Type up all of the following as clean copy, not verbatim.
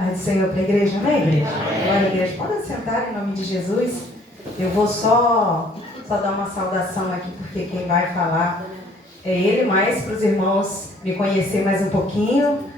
Paz do Senhor para a igreja, amém, igreja? Glória a Deus. Pode sentar em nome de Jesus. Eu vou só dar uma saudação aqui, porque quem vai falar é ele, mas para os irmãos me conhecer mais um pouquinho.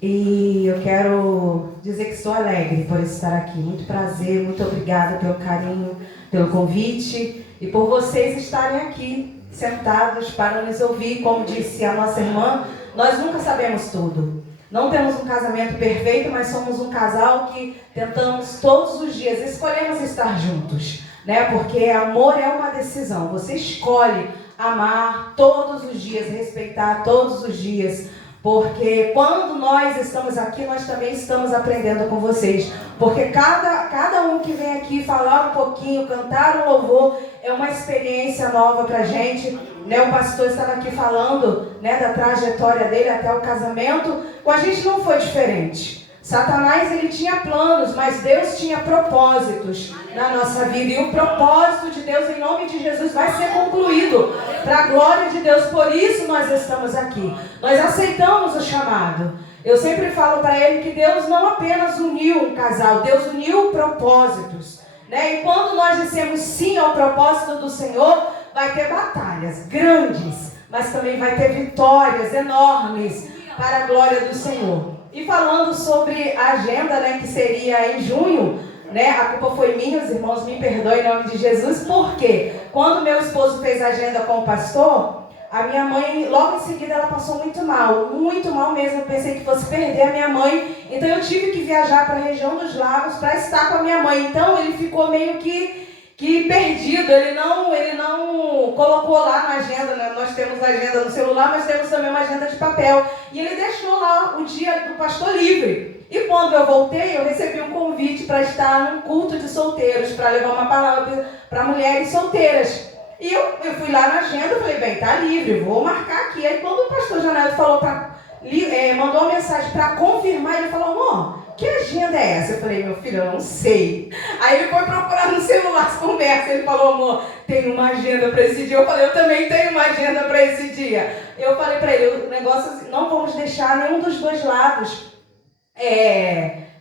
E eu quero dizer que estou alegre por estar aqui. Muito prazer, muito obrigada pelo carinho, pelo convite e por vocês estarem aqui sentados para nos ouvir. Como disse a nossa irmã, nós nunca sabemos tudo. Não temos um casamento perfeito, mas somos um casal que tentamos todos os dias, escolhemos estar juntos, né? Porque amor é uma decisão. Você escolhe amar todos os dias, respeitar todos os dias. Porque quando nós estamos aqui, nós também estamos aprendendo com vocês. Porque cada um que vem aqui falar um pouquinho, cantar um louvor, é uma experiência nova pra gente. Né? O pastor estava aqui falando, né, da trajetória dele até o casamento. Com a gente não foi diferente. Satanás, ele tinha planos, mas Deus tinha propósitos na nossa vida. E o propósito de Deus, em nome de Jesus, vai ser concluído para a glória de Deus. Por isso nós estamos aqui. Nós aceitamos o chamado. Eu sempre falo para ele que Deus não apenas uniu um casal, Deus uniu propósitos. Né? E quando nós dissemos sim ao propósito do Senhor, vai ter batalhas grandes, mas também vai ter vitórias enormes para a glória do Senhor. E falando sobre a agenda, né, que seria em junho, né, a culpa foi minha, os irmãos me perdoem em nome de Jesus, porque quando meu esposo fez a agenda com o pastor, a minha mãe, logo em seguida, ela passou muito mal mesmo. Eu pensei que fosse perder a minha mãe, então eu tive que viajar para a região dos lagos para estar com a minha mãe. Então ele ficou meio que perdido, ele não colocou lá na agenda, né? Nós temos a agenda no celular, mas temos também uma agenda de papel. E ele deixou lá o dia do pastor livre. E quando eu voltei, eu recebi um convite para estar num culto de solteiros, para levar uma palavra para mulheres solteiras. E eu fui lá na agenda, eu falei, bem, tá livre, vou marcar aqui. Aí quando o pastor Janello falou mandou uma mensagem para confirmar, ele falou, amor, que agenda é essa? Eu falei, meu filho, eu não sei. Aí ele foi procurar no celular as conversas. Ele falou, amor, tem uma agenda para esse dia. Eu falei, eu também tenho uma agenda para esse dia. Eu falei para ele, o negócio assim, não vamos deixar nenhum dos dois lados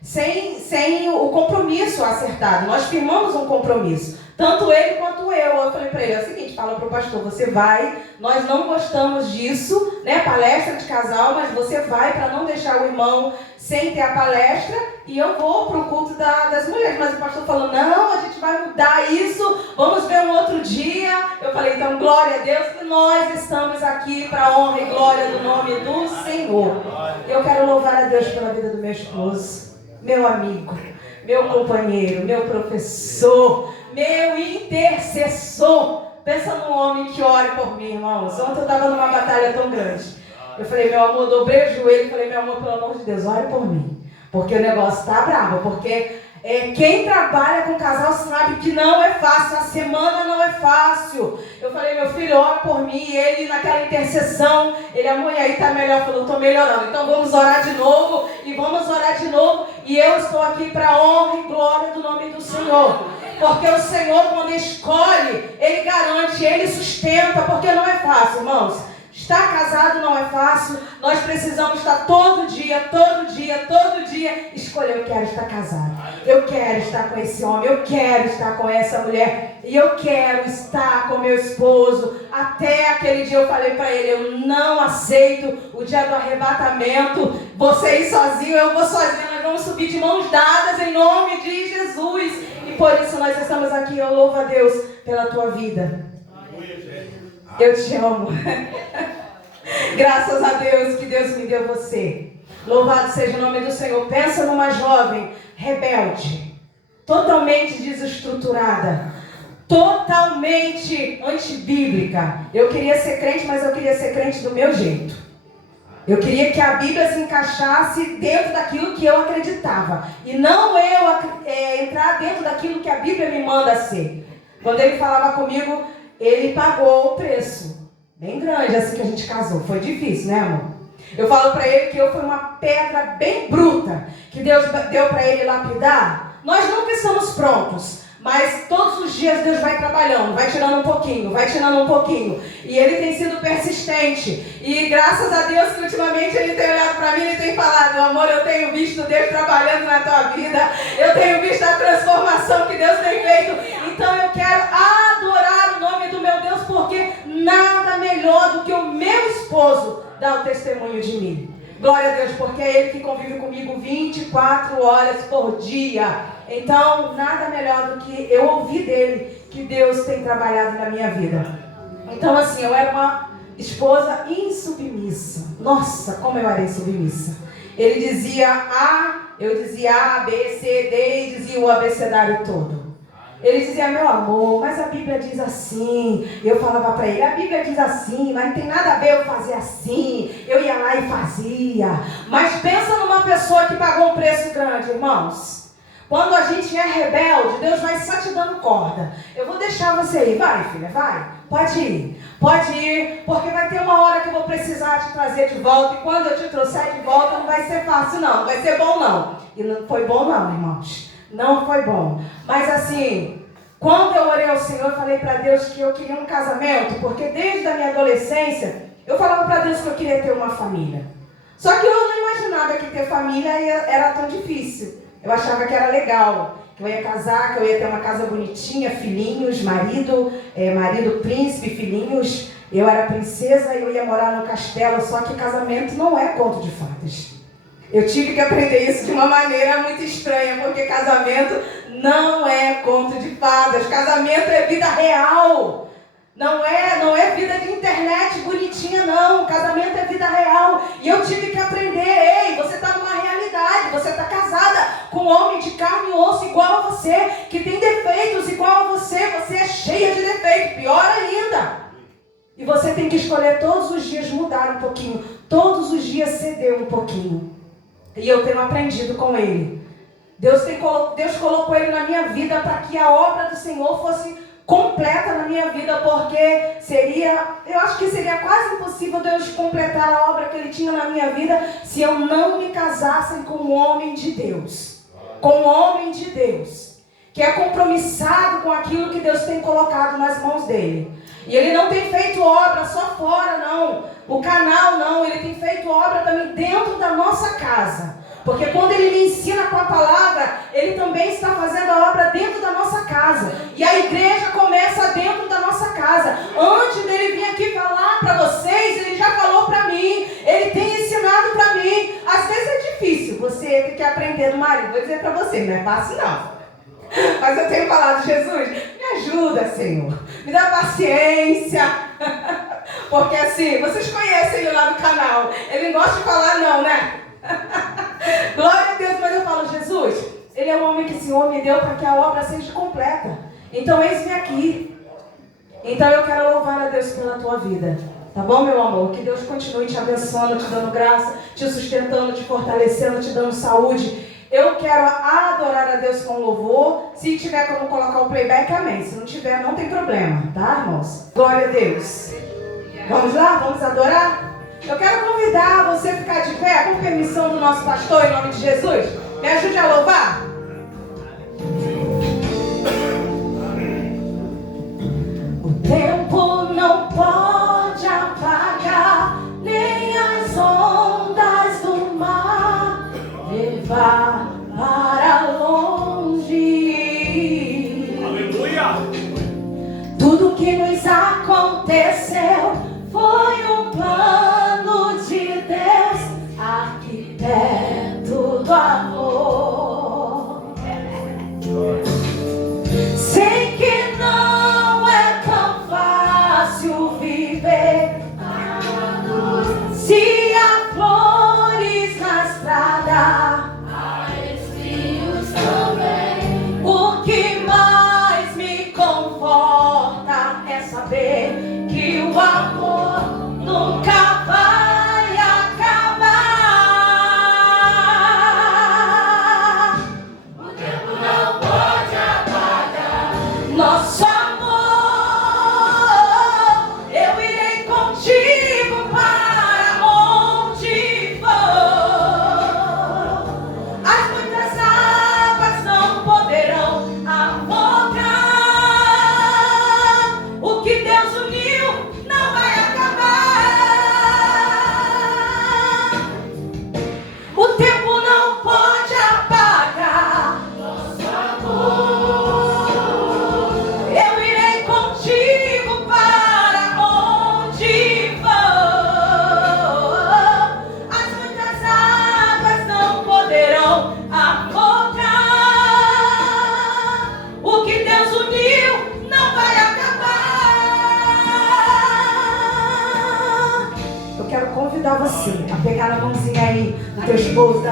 sem o compromisso acertado. Nós firmamos um compromisso. Tanto ele quanto eu. Eu falei para ele, é o seguinte, fala para o pastor, você vai, nós não gostamos disso, né, palestra de casal, mas você vai para não deixar o irmão sem ter a palestra e eu vou para o culto das mulheres. Mas o pastor falou, não, a gente vai mudar isso, vamos ver um outro dia. Eu falei, então, glória a Deus, que nós estamos aqui para a honra e glória do nome do Senhor. Eu quero louvar a Deus pela vida do meu esposo, meu amigo, meu companheiro, meu professor, meu intercessor. Pensa num homem que ore por mim, irmãos. Ontem eu estava numa batalha tão grande. Eu falei, meu amor, dobrei o joelho e falei, meu amor, pelo amor de Deus, ore por mim. Porque o negócio está bravo. Porque quem trabalha com casal sabe que não é fácil. A semana não é fácil. Eu falei, meu filho, ora por mim. E ele, naquela intercessão, ele, amor, e aí tá melhor? Falou, estou melhorando. Então vamos orar de novo. E vamos orar de novo. E eu estou aqui para a honra e glória do nome do Senhor. Porque o Senhor, quando escolhe, Ele garante, Ele sustenta, porque não é fácil, irmãos. Estar casado não é fácil. Nós precisamos estar todo dia, escolher, eu quero estar casado. Eu quero estar com esse homem, eu quero estar com essa mulher. E eu quero estar com meu esposo. Até aquele dia eu falei para ele, eu não aceito o dia do arrebatamento. Você ir sozinho, eu vou sozinha. Nós vamos subir de mãos dadas em nome de Jesus. E por isso nós estamos aqui. Eu louvo a Deus pela tua vida. Eu te amo. Graças a Deus que Deus me deu você. Louvado seja o nome do Senhor. Pensa numa jovem rebelde, totalmente desestruturada, totalmente antibíblica. Eu queria ser crente, mas eu queria ser crente do meu jeito. Eu queria que a Bíblia se encaixasse dentro daquilo que eu acreditava. E não eu entrar dentro daquilo que a Bíblia me manda ser. Quando ele falava comigo, ele pagou o preço. Bem grande assim que a gente casou. Foi difícil, né, amor? Eu falo pra ele que eu fui uma pedra bem bruta que Deus deu pra ele lapidar. Nós nunca estamos prontos. Mas todos os dias Deus vai trabalhando, vai tirando um pouquinho, vai tirando um pouquinho. E Ele tem sido persistente. E graças a Deus que ultimamente Ele tem olhado para mim e tem falado: amor, eu tenho visto Deus trabalhando na tua vida. Eu tenho visto a transformação que Deus tem feito. Então eu quero adorar o nome do meu Deus, porque nada melhor do que o meu esposo dar o testemunho de mim. Glória a Deus, porque é Ele que convive comigo 24 horas por dia. Então, nada melhor do que eu ouvir dele que Deus tem trabalhado na minha vida. Então, assim, eu era uma esposa insubmissa. Nossa, como eu era insubmissa. Ele dizia A, eu dizia A, B, C, D e dizia o abecedário todo. Ele dizia: meu amor, mas a Bíblia diz assim. Eu falava para ele: a Bíblia diz assim, mas não tem nada a ver eu fazer assim. Eu ia lá e fazia. Mas pensa numa pessoa que pagou um preço grande, irmãos. Quando a gente é rebelde, Deus vai só te dando corda. Eu vou deixar você ir. Vai, filha, vai. Pode ir, porque vai ter uma hora que eu vou precisar te trazer de volta. E quando eu te trouxer de volta, não vai ser fácil não, não vai ser bom não. E não foi bom não, irmãos. Não foi bom. Mas assim, quando eu orei ao Senhor, eu falei para Deus que eu queria um casamento, porque desde a minha adolescência, eu falava para Deus que eu queria ter uma família. Só que eu não imaginava que ter família era tão difícil. Eu achava que era legal, que eu ia casar, que eu ia ter uma casa bonitinha, filhinhos, marido príncipe, filhinhos. Eu era princesa e eu ia morar no castelo, só que casamento não é conto de fadas. Eu tive que aprender isso de uma maneira muito estranha, porque casamento não é conto de fadas. Casamento é vida real. Não é vida de internet bonitinha, não. Casamento é vida real. E eu tive que aprender: ei, você está numa realidade. Você está casada com um homem de carne e osso igual a você, que tem defeitos igual a você. Você é cheia de defeitos, pior ainda. E você tem que escolher todos os dias mudar um pouquinho. Todos os dias ceder um pouquinho. E eu tenho aprendido com ele. Deus colocou ele na minha vida para que a obra do Senhor fosse completa na minha vida, porque eu acho que seria quase impossível Deus completar a obra que Ele tinha na minha vida se eu não me casasse com um homem de Deus. Com um homem de Deus, que é compromissado com aquilo que Deus tem colocado nas mãos dele. E ele não tem feito obra só fora, não. O canal, não. Ele tem feito obra também dentro da nossa casa. Porque quando ele me ensina com a palavra, ele também está fazendo a obra dentro da nossa casa. E a igreja começa dentro da nossa casa. Antes dele vir aqui falar para vocês, ele já falou para mim. Ele tem ensinado para mim. Às vezes é difícil você ter que aprender do marido. Vou dizer para você, não é fácil não. Mas eu tenho falado: Jesus, me ajuda, Senhor. Me dá paciência. Porque assim, vocês conhecem ele lá do canal. Ele não gosta de falar não, né? Glória a Deus, mas eu falo: Jesus, ele é um homem que o Senhor me deu para que a obra seja completa. Então eis-me aqui. Então eu quero louvar a Deus pela tua vida. Tá bom, meu amor? Que Deus continue te abençoando, te dando graça, te sustentando, te fortalecendo, te dando saúde. Eu quero adorar a Deus com louvor. Se tiver como colocar o playback, amém. Se não tiver, não tem problema, tá, irmãos? Glória a Deus. Vamos lá? Vamos adorar? Eu quero convidar você a ficar de pé, com permissão do nosso pastor, em nome de Jesus. Me ajude a louvar. O tempo não pode apagar, nem as ondas do mar levar para longe. Aleluia! Tudo que nos aconteceu foi um plano de Deus, arquiteto do amor. Sei que não é tão fácil viver se há flores na estrada,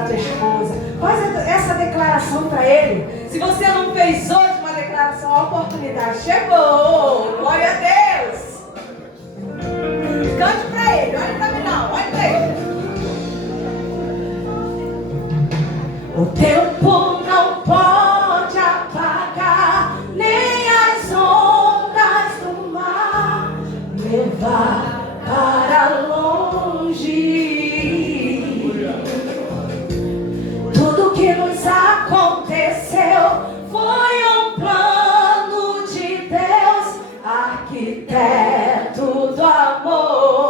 tua esposa. Faz essa declaração para ele. Se você não fez hoje uma declaração, a oportunidade chegou. Glória a Deus. Cante para ele, olha para mim não, olha para ele. O tempo não pode apagar, nem as ondas do mar levar para longe. Tudo que nos aconteceu foi um plano de Deus, arquiteto do amor.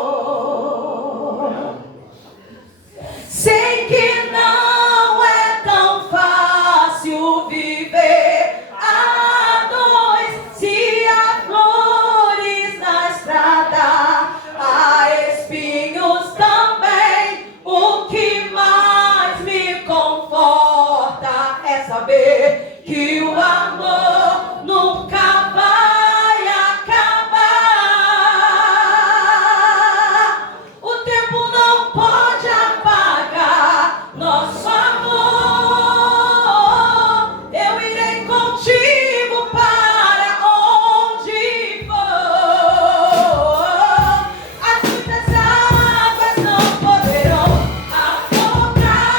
Sei que não é tão fácil viver a dois, se há flores na estrada, há espinhos também. O que mais me conforta é saber que o amor nunca vai acabar. O tempo não pode apagar nosso amor. Eu irei contigo para onde for. As muitas águas não poderão afogar.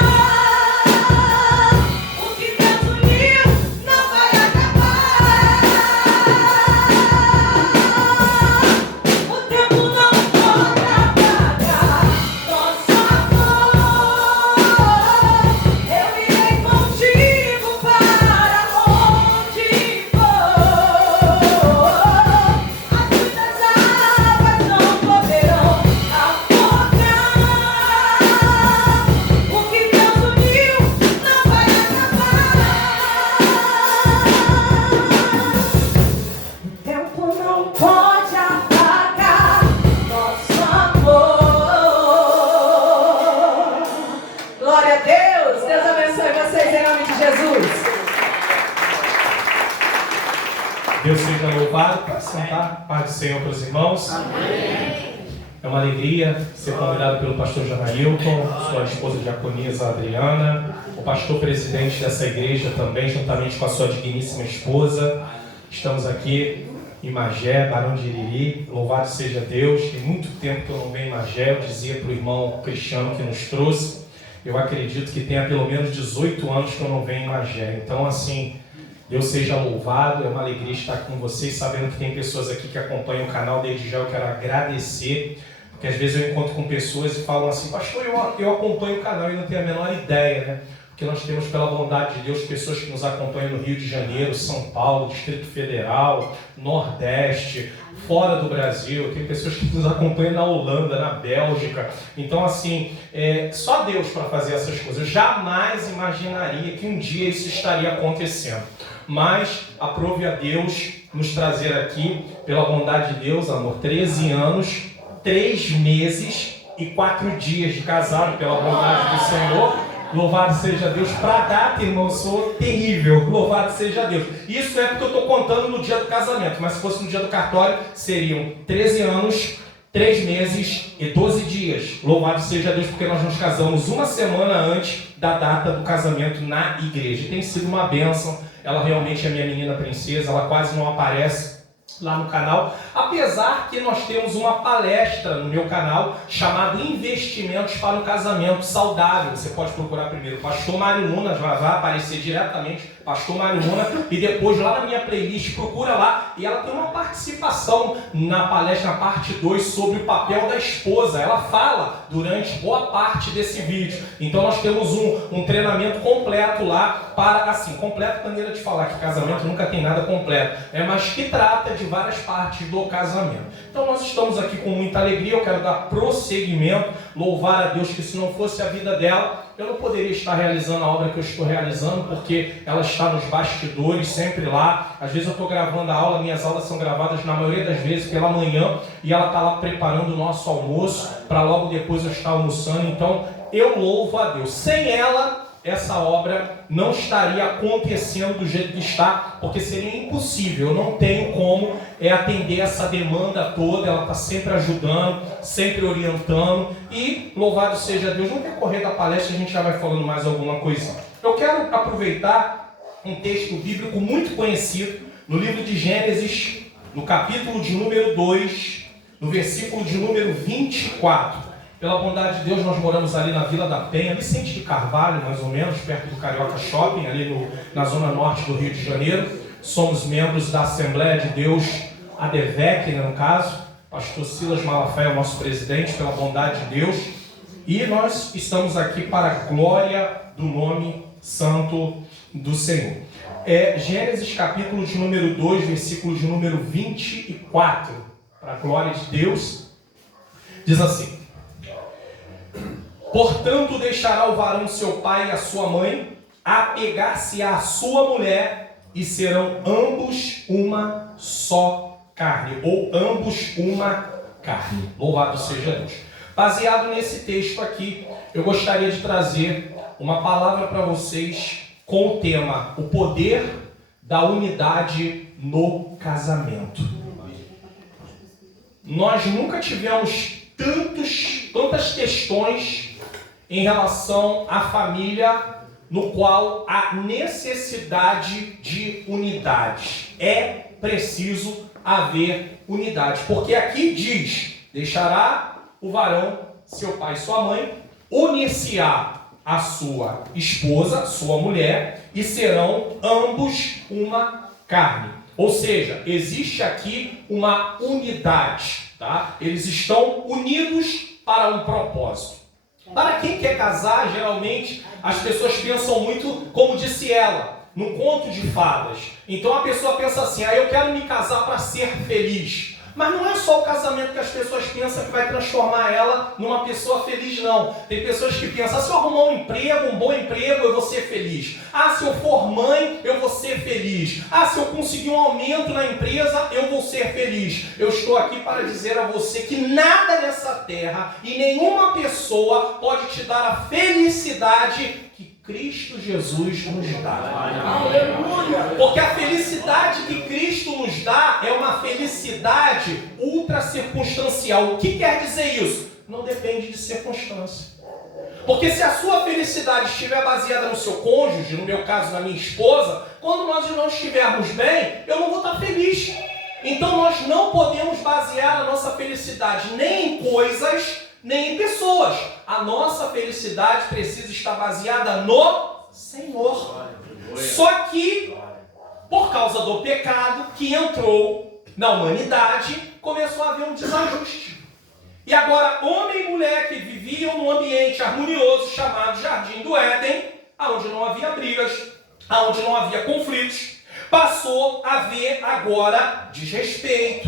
O que Deus uniu não vai acabar. O tempo não pode apagar nosso amor. Eu irei contigo para onde for. As muitas águas não poderão afogar. O que Deus uniu não vai acabar. O tempo não pode apagar nosso amor. Glória a Deus. Deus abençoe vocês em nome de Jesus. Deus seja louvado. Pode sentar. Paz do Senhor para os irmãos. É uma alegria ser convidado pelo pastor Janailton, sua esposa diaconisa Adriana, o pastor presidente dessa igreja também, juntamente com a sua digníssima esposa. Estamos aqui em Magé, Barão de Iriri. Louvado seja Deus. Tem muito tempo que eu não venho em Magé. Eu dizia para o irmão Cristiano que nos trouxe. Eu acredito que tenha pelo menos 18 anos que eu não venho em Magé. Então, assim, Deus seja louvado. É uma alegria estar com vocês, sabendo que tem pessoas aqui que acompanham o canal. Desde já eu quero agradecer, porque às vezes eu encontro com pessoas e falam assim: pastor, eu acompanho o canal e não tenho a menor ideia, né? Porque nós temos, pela bondade de Deus, pessoas que nos acompanham no Rio de Janeiro, São Paulo, Distrito Federal, Nordeste, fora do Brasil. Tem pessoas que nos acompanham na Holanda, na Bélgica. Então, assim, só Deus para fazer essas coisas. Eu jamais imaginaria que um dia isso estaria acontecendo. Mas aprove a Deus nos trazer aqui, pela bondade de Deus, amor, 13 anos, 3 meses e 4 dias de casado, pela bondade do Senhor. Louvado seja Deus. Para data, irmão, sou terrível. Louvado seja Deus. Isso é porque eu estou contando no dia do casamento, mas se fosse no dia do cartório, seriam 13 anos, 3 meses e 12 dias. Louvado seja Deus, porque nós nos casamos uma semana antes da data do casamento na igreja. E tem sido uma bênção. Ela realmente é minha menina princesa. Ela quase não aparece lá no canal, apesar que nós temos uma palestra no meu canal chamada Investimentos para um Casamento Saudável. Você pode procurar primeiro Pastor Mário Luna, vai aparecer diretamente Pastor Mário Luna, e depois lá na minha playlist, procura lá, e ela tem uma participação na palestra, na parte 2, sobre o papel da esposa. Ela fala durante boa parte desse vídeo. Então nós temos um treinamento completo lá, para, assim, completo maneira de falar, que casamento nunca tem nada completo, mas que trata de várias partes do casamento. Então nós estamos aqui com muita alegria. Eu quero dar prosseguimento, louvar a Deus, que se não fosse a vida dela, eu não poderia estar realizando a obra que eu estou realizando, porque ela está nos bastidores, sempre lá. Às vezes eu estou gravando a aula, minhas aulas são gravadas na maioria das vezes pela manhã, e ela está lá preparando o nosso almoço, para logo depois eu estar almoçando. Então eu louvo a Deus. Sem ela, essa obra não estaria acontecendo do jeito que está, porque seria impossível. Eu não tenho como atender essa demanda toda. Ela está sempre ajudando, sempre orientando, e louvado seja Deus. No decorrer da palestra a gente já vai falando mais alguma coisa. Eu quero aproveitar um texto bíblico muito conhecido no livro de Gênesis, no capítulo de número 2, no versículo de número 24. Pela bondade de Deus, nós moramos ali na Vila da Penha, Vicente de Carvalho, mais ou menos, perto do Carioca Shopping, ali na zona norte do Rio de Janeiro. Somos membros da Assembleia de Deus, ADVEC, no caso. Pastor Silas Malafaia é o nosso presidente, pela bondade de Deus. E nós estamos aqui para a glória do nome santo do Senhor. Gênesis capítulo de número 2, versículo de número 24, para a glória de Deus, diz assim: portanto, deixará o varão seu pai e a sua mãe, apegar-se à sua mulher, e serão ambos uma só carne, ou ambos uma carne. Louvado seja Deus. Baseado nesse texto aqui, eu gostaria de trazer uma palavra para vocês com o tema: o poder da unidade no casamento. Nós nunca tivemos tantas questões em relação à família, no qual há necessidade de unidade. É preciso haver unidade, porque aqui diz: deixará o varão seu pai e sua mãe, unir-se-á a sua esposa, sua mulher, e serão ambos uma carne. Ou seja, existe aqui uma unidade, tá? Eles estão unidos para um propósito. Para quem quer casar, geralmente as pessoas pensam muito, como disse ela, no conto de fadas. Então a pessoa pensa assim: eu quero me casar para ser feliz. Mas não é só o casamento que as pessoas pensam que vai transformar ela numa pessoa feliz, não. Tem pessoas que pensam: se eu arrumar um emprego, um bom emprego, eu vou ser feliz. Se eu for mãe, eu vou ser feliz. Se eu conseguir um aumento na empresa, eu vou ser feliz. Eu estou aqui para dizer a você que nada nessa terra e nenhuma pessoa pode te dar a felicidade que Cristo Jesus nos dá. Aleluia! Porque a felicidade que Cristo nos dá é uma felicidade ultra circunstancial. O que quer dizer isso? Não depende de circunstância. Porque se a sua felicidade estiver baseada no seu cônjuge, no meu caso, na minha esposa, quando nós não estivermos bem, eu não vou estar feliz. Então nós não podemos basear a nossa felicidade nem em coisas, nem em pessoas. A nossa felicidade precisa estar baseada no Senhor. Só que, por causa do pecado que entrou na humanidade, começou a haver um desajuste. E agora, homem e mulher que viviam num ambiente harmonioso chamado Jardim do Éden, onde não havia brigas, onde não havia conflitos, passou a haver agora desrespeito,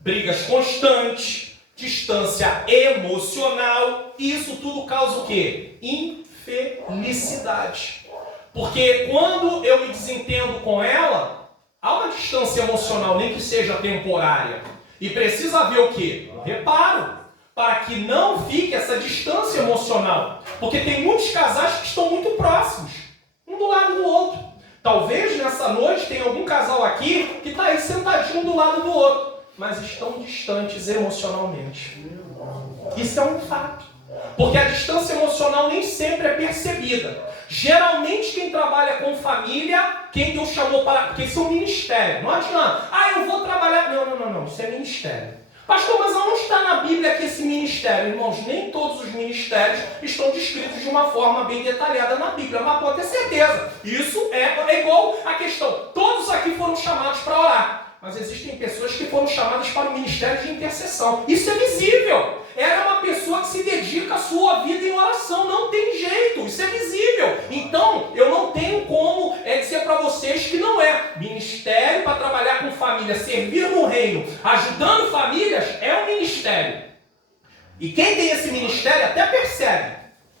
brigas constantes, distância emocional, e isso tudo causa o quê? Infelicidade. Porque quando eu me desentendo com ela, há uma distância emocional, nem que seja temporária. E precisa haver o quê? Reparo, para que não fique essa distância emocional. Porque tem muitos casais que estão muito próximos, um do lado do outro. Talvez nessa noite tenha algum casal aqui que está aí sentadinho do lado do outro, mas estão distantes emocionalmente. Isso é um fato. Porque a distância emocional nem sempre é percebida. Geralmente quem trabalha com família, quem Deus chamou para... Porque isso é um ministério. Não adianta. Eu vou trabalhar... Não. Isso é ministério. Pastor, mas não está na Bíblia aqui esse ministério. Irmãos, nem todos os ministérios estão descritos de uma forma bem detalhada na Bíblia. Mas pode ter certeza. Isso é igual a questão. Todos aqui foram chamados para orar. Mas existem pessoas que foram chamadas para o ministério de intercessão. Isso é visível. Ela é uma pessoa que se dedica a sua vida em oração. Não tem jeito. Isso é visível. Então, eu não tenho como dizer para vocês que não é. Ministério para trabalhar com família, servir no reino, ajudando famílias, é um ministério. E quem tem esse ministério até percebe.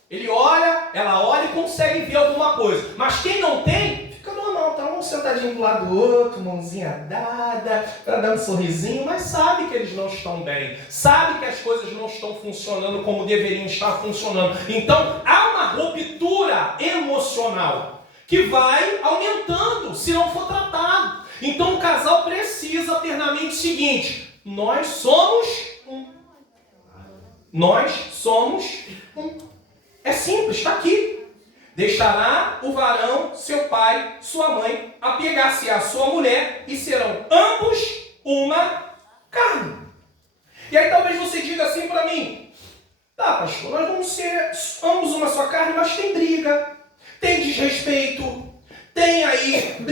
Ele olha, ela olha e consegue ver alguma coisa. Mas quem não tem, fica normal, está sentadinho do lado do outro, mãozinha dada, para dar um sorrisinho, mas sabe que eles não estão bem. Sabe que as coisas não estão funcionando como deveriam estar funcionando. Então, há uma ruptura emocional que vai aumentando se não for tratado. Então, o casal precisa ter na mente o seguinte: nós somos um. Nós somos um. É simples, está aqui. Deixará o varão, seu pai, sua mãe, apegar-se à sua mulher e serão ambos uma carne. E aí talvez você diga assim para mim: tá, pastor, nós vamos ser ambos uma só carne, mas tem briga, tem desrespeito, tem aí,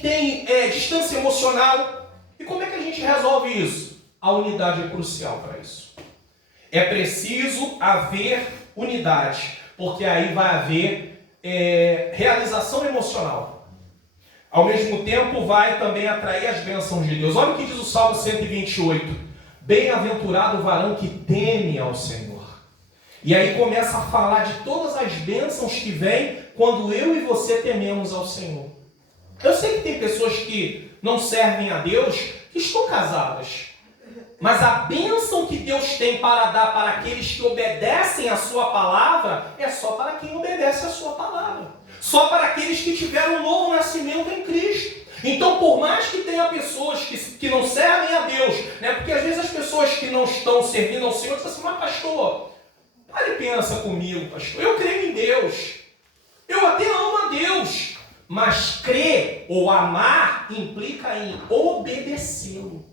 tem distância emocional. E como é que a gente resolve isso? A unidade é crucial para isso. É preciso haver unidade, porque aí vai haver realização emocional. Ao mesmo tempo, vai também atrair as bênçãos de Deus. Olha o que diz o Salmo 128. Bem-aventurado o varão que teme ao Senhor. E aí começa a falar de todas as bênçãos que vêm quando eu e você tememos ao Senhor. Eu sei que tem pessoas que não servem a Deus, que estão casadas. Mas a bênção que Deus tem para dar para aqueles que obedecem a sua palavra é só para quem obedece a sua palavra. Só para aqueles que tiveram um novo nascimento em Cristo. Então, por mais que tenha pessoas que não servem a Deus, né? Porque às vezes as pessoas que não estão servindo ao Senhor dizem assim: mas pastor, pare e pensa comigo, pastor. Eu creio em Deus. Eu até amo a Deus. Mas crer ou amar implica em obedecê-lo.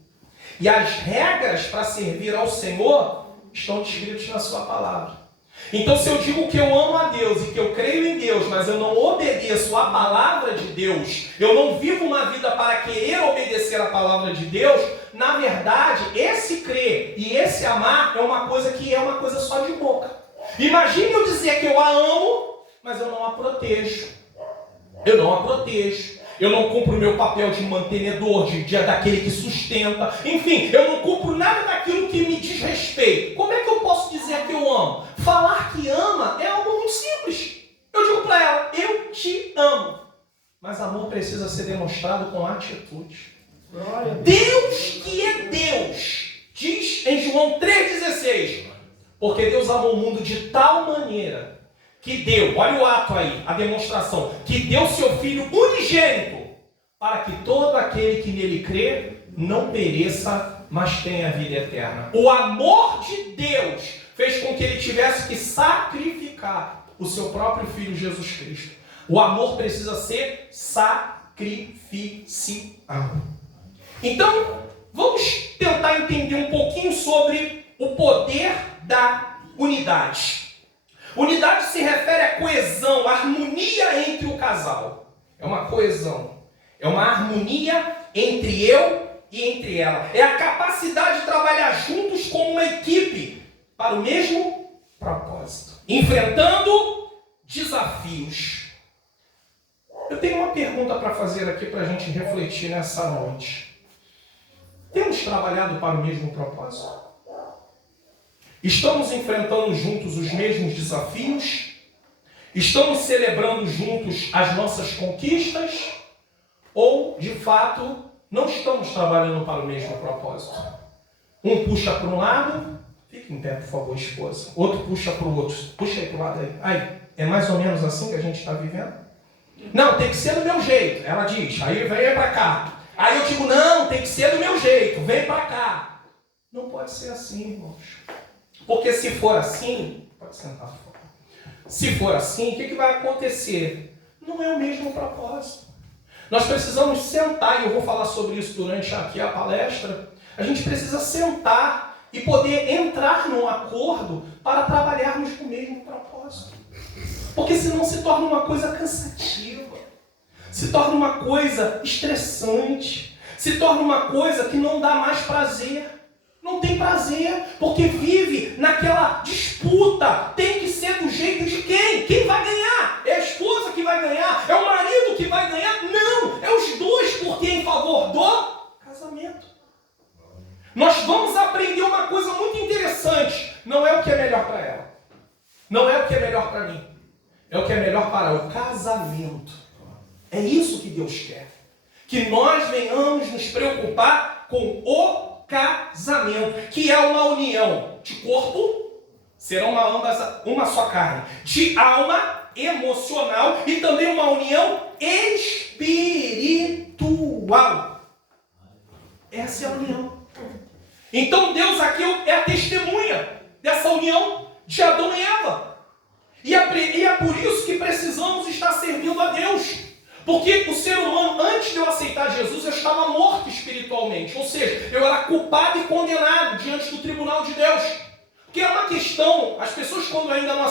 E as regras para servir ao Senhor estão descritas na sua palavra. Então, se eu digo que eu amo a Deus e que eu creio em Deus, mas eu não obedeço a palavra de Deus, eu não vivo uma vida para querer obedecer a palavra de Deus, na verdade, esse crer e esse amar é uma coisa só de boca. Imagine eu dizer que eu a amo, mas eu não a protejo. Eu não cumpro o meu papel de mantenedor, daquele que sustenta. Enfim, eu não cumpro nada daquilo que me diz respeito. Como é que eu posso dizer que eu amo? Falar que ama é algo muito simples. Eu digo para ela: eu te amo. Mas amor precisa ser demonstrado com atitude. Deus que é Deus, diz em João 3,16. Porque Deus amou o mundo de tal maneira que deu, olha o ato aí, a demonstração, que deu seu Filho unigênito, para que todo aquele que nele crê não pereça, mas tenha vida eterna. O amor de Deus fez com que ele tivesse que sacrificar o seu próprio Filho Jesus Cristo. O amor precisa ser sacrificial. Então, vamos tentar entender um pouquinho sobre o poder da unidade. Unidade se refere à coesão, à harmonia entre o casal. É uma coesão. É uma harmonia entre eu e entre ela. É a capacidade de trabalhar juntos como uma equipe para o mesmo propósito. Enfrentando desafios. Eu tenho uma pergunta para fazer aqui para a gente refletir nessa noite. Temos trabalhado para o mesmo propósito? Estamos enfrentando juntos os mesmos desafios? Estamos celebrando juntos as nossas conquistas? Ou, de fato, não estamos trabalhando para o mesmo propósito? Um puxa para um lado, fique em pé, por favor, esposa. Outro puxa para o outro. Puxa aí para o lado aí. Aí, é mais ou menos assim que a gente está vivendo? Não, tem que ser do meu jeito, ela diz. Aí vem para cá. Aí eu digo: não, tem que ser do meu jeito, vem para cá. Não pode ser assim, irmãos. Porque se for assim, pode sentar, por favor. Se for assim, o que vai acontecer? Não é o mesmo propósito. Nós precisamos sentar, e eu vou falar sobre isso durante aqui a palestra. A gente precisa sentar e poder entrar num acordo para trabalharmos com o mesmo propósito. Porque senão se torna uma coisa cansativa, se torna uma coisa estressante, se torna uma coisa que não dá mais prazer. Não tem prazer, porque vive naquela disputa. Tem que ser do jeito de quem? Quem vai ganhar? É a esposa que vai ganhar? É o marido que vai ganhar? Não, é os dois, porque em favor do casamento. Nós vamos aprender uma coisa muito interessante. Não é o que é melhor para ela. Não é o que é melhor para mim. É o que é melhor para o casamento. É isso que Deus quer. Que nós venhamos nos preocupar com o casamento, que é uma união de corpo, serão uma só carne, de alma, emocional e também uma união espiritual. Essa é a união. Então Deus aqui é a testemunha dessa união de Adão e Eva. E é por isso que precisamos estar servindo a Deus. Porque o ser humano, antes de eu aceitar Jesus, eu estava morto espiritualmente. Ou seja, eu era culpado e condenado diante do tribunal de Deus. Porque é uma questão, as pessoas quando ainda não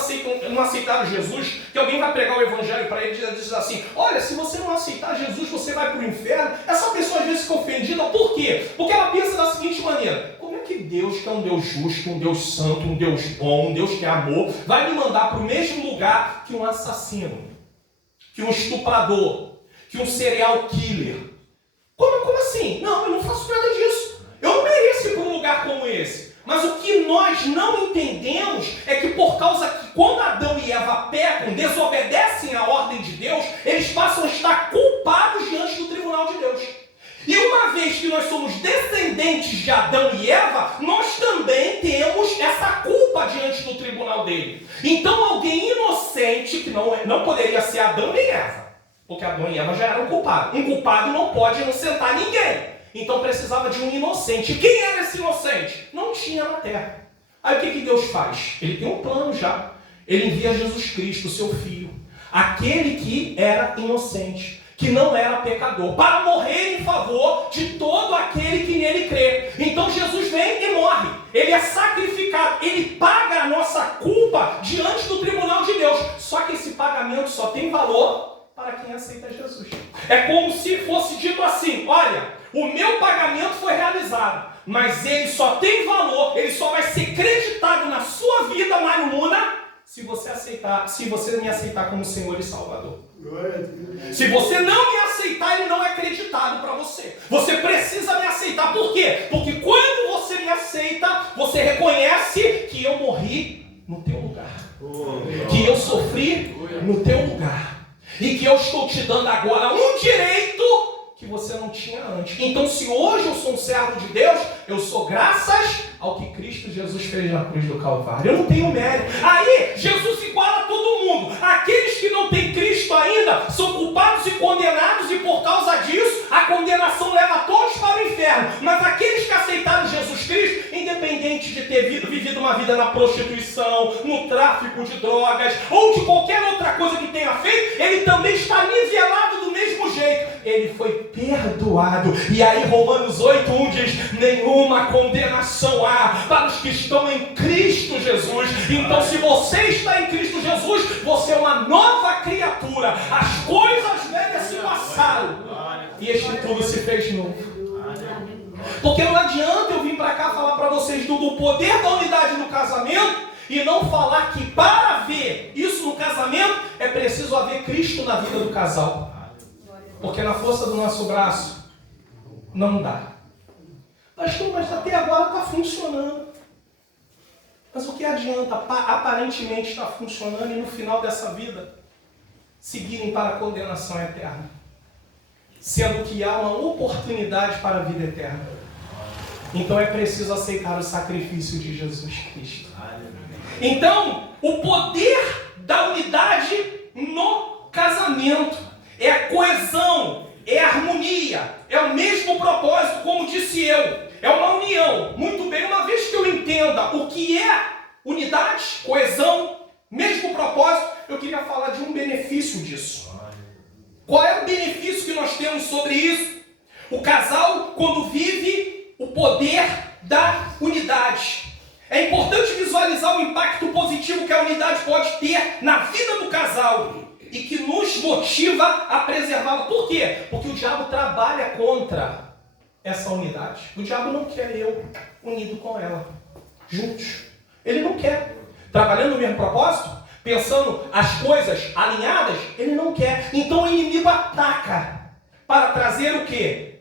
aceitaram Jesus, que alguém vai pregar o evangelho para ele e diz assim, olha, se você não aceitar Jesus, você vai para o inferno. Essa pessoa às vezes fica ofendida. Por quê? Porque ela pensa da seguinte maneira, como é que Deus, que é um Deus justo, um Deus santo, um Deus bom, um Deus que é amor, vai me mandar para o mesmo lugar que um assassino, que um estuprador, que um serial killer? Como assim? Não, eu não faço nada disso. Eu não mereço ir para um lugar como esse. Mas o que nós não entendemos é que por causa que quando Adão e Eva pecam, desobedecem à ordem de Deus, eles passam a estar culpados diante do tribunal de Deus. E uma vez que nós somos descendentes de Adão e Eva, nós também temos essa culpa diante do tribunal dele. Então alguém inocente, que não poderia ser Adão nem Eva, porque Adão e Eva já eram culpados. Um culpado não pode inocentar ninguém. Então precisava de um inocente. Quem era esse inocente? Não tinha na terra. Aí o que Deus faz? Ele tem um plano já. Ele envia Jesus Cristo, seu Filho. Aquele que era inocente, que não era pecador, para morrer em favor de todo aquele que nele crê. Então Jesus vem e morre. Ele é sacrificado. Ele paga a nossa culpa diante do tribunal de Deus. Só que esse pagamento só tem valor para quem aceita Jesus. É como se fosse dito assim, olha, o meu pagamento foi realizado, mas ele só tem valor, ele só vai ser creditado na sua vida, Mário Luna, se você me aceitar como Senhor e Salvador. Se você não me aceitar, ele não é creditado para você. Você precisa me aceitar. Por quê? Porque quando você me aceita, você reconhece que eu morri no teu lugar, que eu sofri no teu lugar, e que eu estou te dando agora um direito que você não tinha antes. Então, se hoje eu sou um servo de Deus, eu sou graças ao que Cristo Jesus fez na cruz do Calvário. Eu não tenho mérito. Aí, Jesus iguala todo mundo. Aqueles que não têm Cristo ainda são culpados e condenados, e por causa disso, a condenação leva todos para o inferno. Mas aqueles que aceitaram Jesus Cristo, independente de ter vivido uma vida na prostituição, no tráfico de drogas, ou de qualquer outra coisa que tenha feito, ele também está nivelado do mesmo jeito. Ele foi perdoado. E aí Romanos 8:1 diz, nenhuma condenação há para os que estão em Cristo Jesus. Então se você está em Cristo Jesus, você é uma nova criatura. As coisas velhas se passaram e este tudo se fez novo. Porque não adianta eu vir para cá falar para vocês do poder da unidade no casamento e não falar que para haver isso no casamento é preciso haver Cristo na vida do casal. Porque na força do nosso braço não dá. Pastor, mas até agora está funcionando. Mas o que adianta aparentemente estar funcionando e no final dessa vida seguirem para a condenação eterna? Sendo que há uma oportunidade para a vida eterna. Então é preciso aceitar o sacrifício de Jesus Cristo. Então, o poder da unidade no casamento é a coesão, é a harmonia, é o mesmo propósito, como disse eu. É uma união. Muito bem, uma vez que eu entenda o que é unidade, coesão, mesmo propósito, eu queria falar de um benefício disso. Qual é o benefício que nós temos sobre isso? O casal, quando vive o poder da unidade. É importante visualizar o impacto positivo que a unidade pode ter na vida do casal e que nos motiva a preservá-la. Por quê? Porque o diabo trabalha contra essa unidade. O diabo não quer eu unido com ela, juntos. Ele não quer. Trabalhando no mesmo propósito, pensando as coisas alinhadas, ele não quer. Então o inimigo ataca para trazer o quê?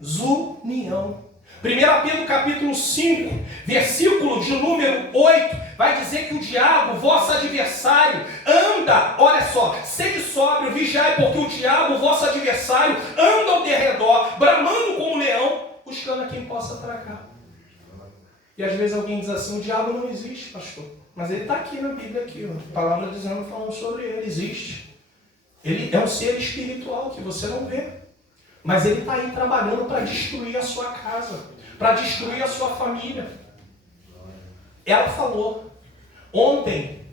Desunião. 1 Pedro capítulo 5, versículo de número 8, vai dizer que o diabo, vosso adversário, anda, olha só, sede sóbrio, vigiai, porque o diabo, vosso adversário, anda ao derredor, bramando como leão, buscando a quem possa atracar. E às vezes alguém diz assim, o diabo não existe, pastor. Mas ele está aqui na Bíblia, aqui, ó, a palavra dizendo, falando sobre ele, existe. Ele é um ser espiritual que você não vê. Mas ele está aí trabalhando para destruir a sua casa, para destruir a sua família. Ela falou, ontem,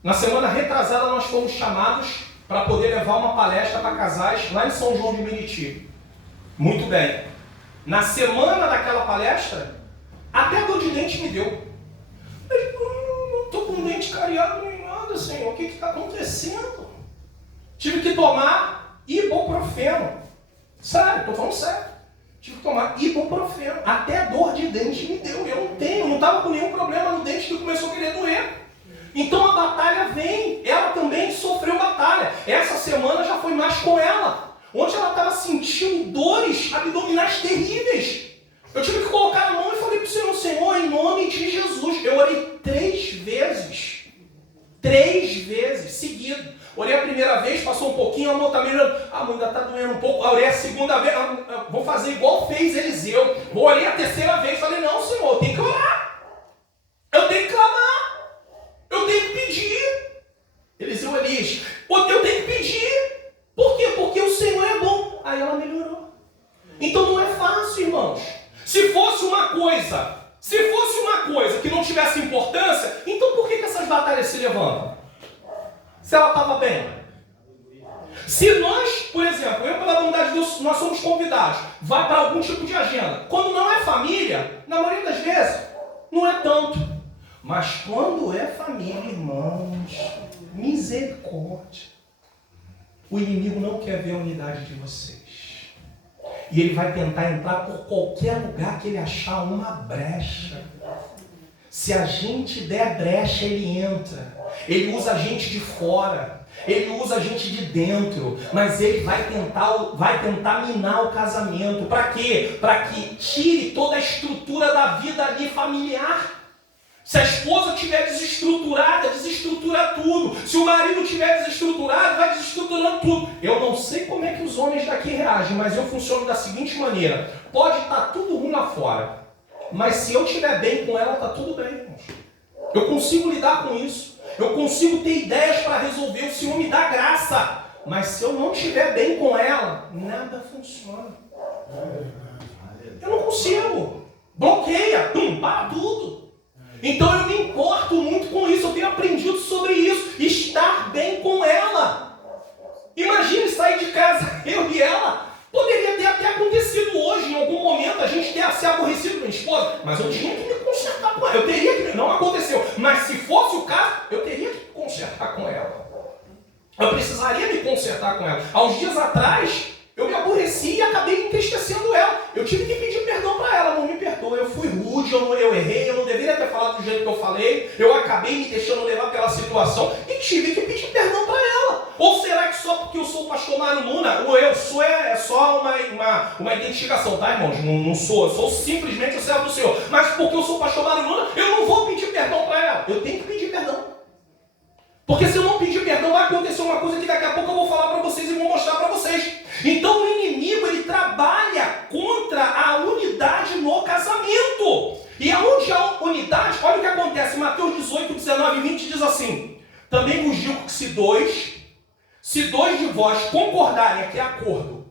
na semana retrasada, nós fomos chamados para poder levar uma palestra para casais lá em São João de Meriti. Muito bem. Na semana daquela palestra, até dor de dente me deu. Não estou com o dente cariado nem nada, Senhor. O que está acontecendo? Tive que tomar ibuprofeno. Sério, estou falando sério. Tive que tomar ibuprofeno. Até dor de dente me deu. Eu não estava com nenhum problema no dente que começou a querer doer. Então a batalha vem. Ela também sofreu batalha. Essa semana já foi mais com ela. Onde ela estava sentindo dores abdominais terríveis. Eu tive que colocar a mão e falei para o Senhor, Senhor, em nome de Jesus. Eu orei 3 vezes. 3 vezes, seguido. Orei a primeira vez, passou um pouquinho, a mão está melhorando. A mão ainda está doendo um pouco. Orei a segunda vez, vou fazer igual fez Eliseu. Orei a terceira vez, falei, não, Senhor, eu tenho que orar. Eu tenho que clamar. Eu tenho que pedir. Eliseu, Elias, eu tenho que pedir. Por quê? Porque o Senhor é bom. Aí ela melhorou. Então não é fácil, irmãos. Se fosse uma coisa que não tivesse importância, então por que essas batalhas se levantam? Se ela estava bem. Se nós, por exemplo, eu pela bondade de Deus, nós somos convidados, vai para algum tipo de agenda. Quando não é família, na maioria das vezes, não é tanto. Mas quando é família, irmãos, misericórdia. O inimigo não quer ver a unidade de vocês. E ele vai tentar entrar por qualquer lugar que ele achar uma brecha. Se a gente der brecha, ele entra. Ele usa a gente de fora. Ele usa a gente de dentro. Mas ele vai tentar minar o casamento. Para quê? Para que tire toda a estrutura da vida ali familiar. Se a esposa estiver desestruturada, desestrutura tudo. Se o marido estiver desestruturado, vai desestruturando tudo. Eu não sei como é que os homens daqui reagem, mas eu funciono da seguinte maneira. Pode estar tudo ruim lá fora, mas se eu estiver bem com ela, está tudo bem, irmãos. Eu consigo lidar com isso. Eu consigo ter ideias para resolver. O Senhor me dá graça. Mas se eu não estiver bem com ela, nada funciona. Eu não consigo. Bloqueia. Para tudo. Então eu me importo muito com isso, eu tenho aprendido sobre isso, estar bem com ela. Imagine sair de casa, eu e ela. Poderia ter até acontecido hoje, em algum momento, a gente ter se aborrecido com a minha esposa, mas eu tinha que me consertar com ela, eu teria que, não aconteceu, mas se fosse o caso, eu teria que me consertar com ela. Eu precisaria me consertar com ela. Há uns dias atrás, eu me aborreci e acabei entristecendo ela. Eu tive que pedir perdão para ela, não me perdoa. Eu fui rude, eu errei, eu não deveria ter falado do jeito que eu falei. Eu acabei me deixando levar pela situação e tive que pedir perdão para ela. Ou será que só porque eu sou o pastor Mário Luna, o eu sou é só uma identificação, tá, irmãos? Não sou, eu sou simplesmente o servo do Senhor. Mas porque eu sou o pastor Mário Luna, eu não vou pedir perdão para ela. Eu tenho que pedir perdão. Porque se eu não pedir perdão, vai acontecer uma coisa que daqui a pouco eu vou falar para vocês e vou mostrar para vocês. Então o inimigo, ele trabalha contra a unidade no casamento. E aonde há unidade, olha o que acontece. Mateus 18, 19 e 20 diz assim: também vos digo que se dois de vós concordarem, aqui é acordo,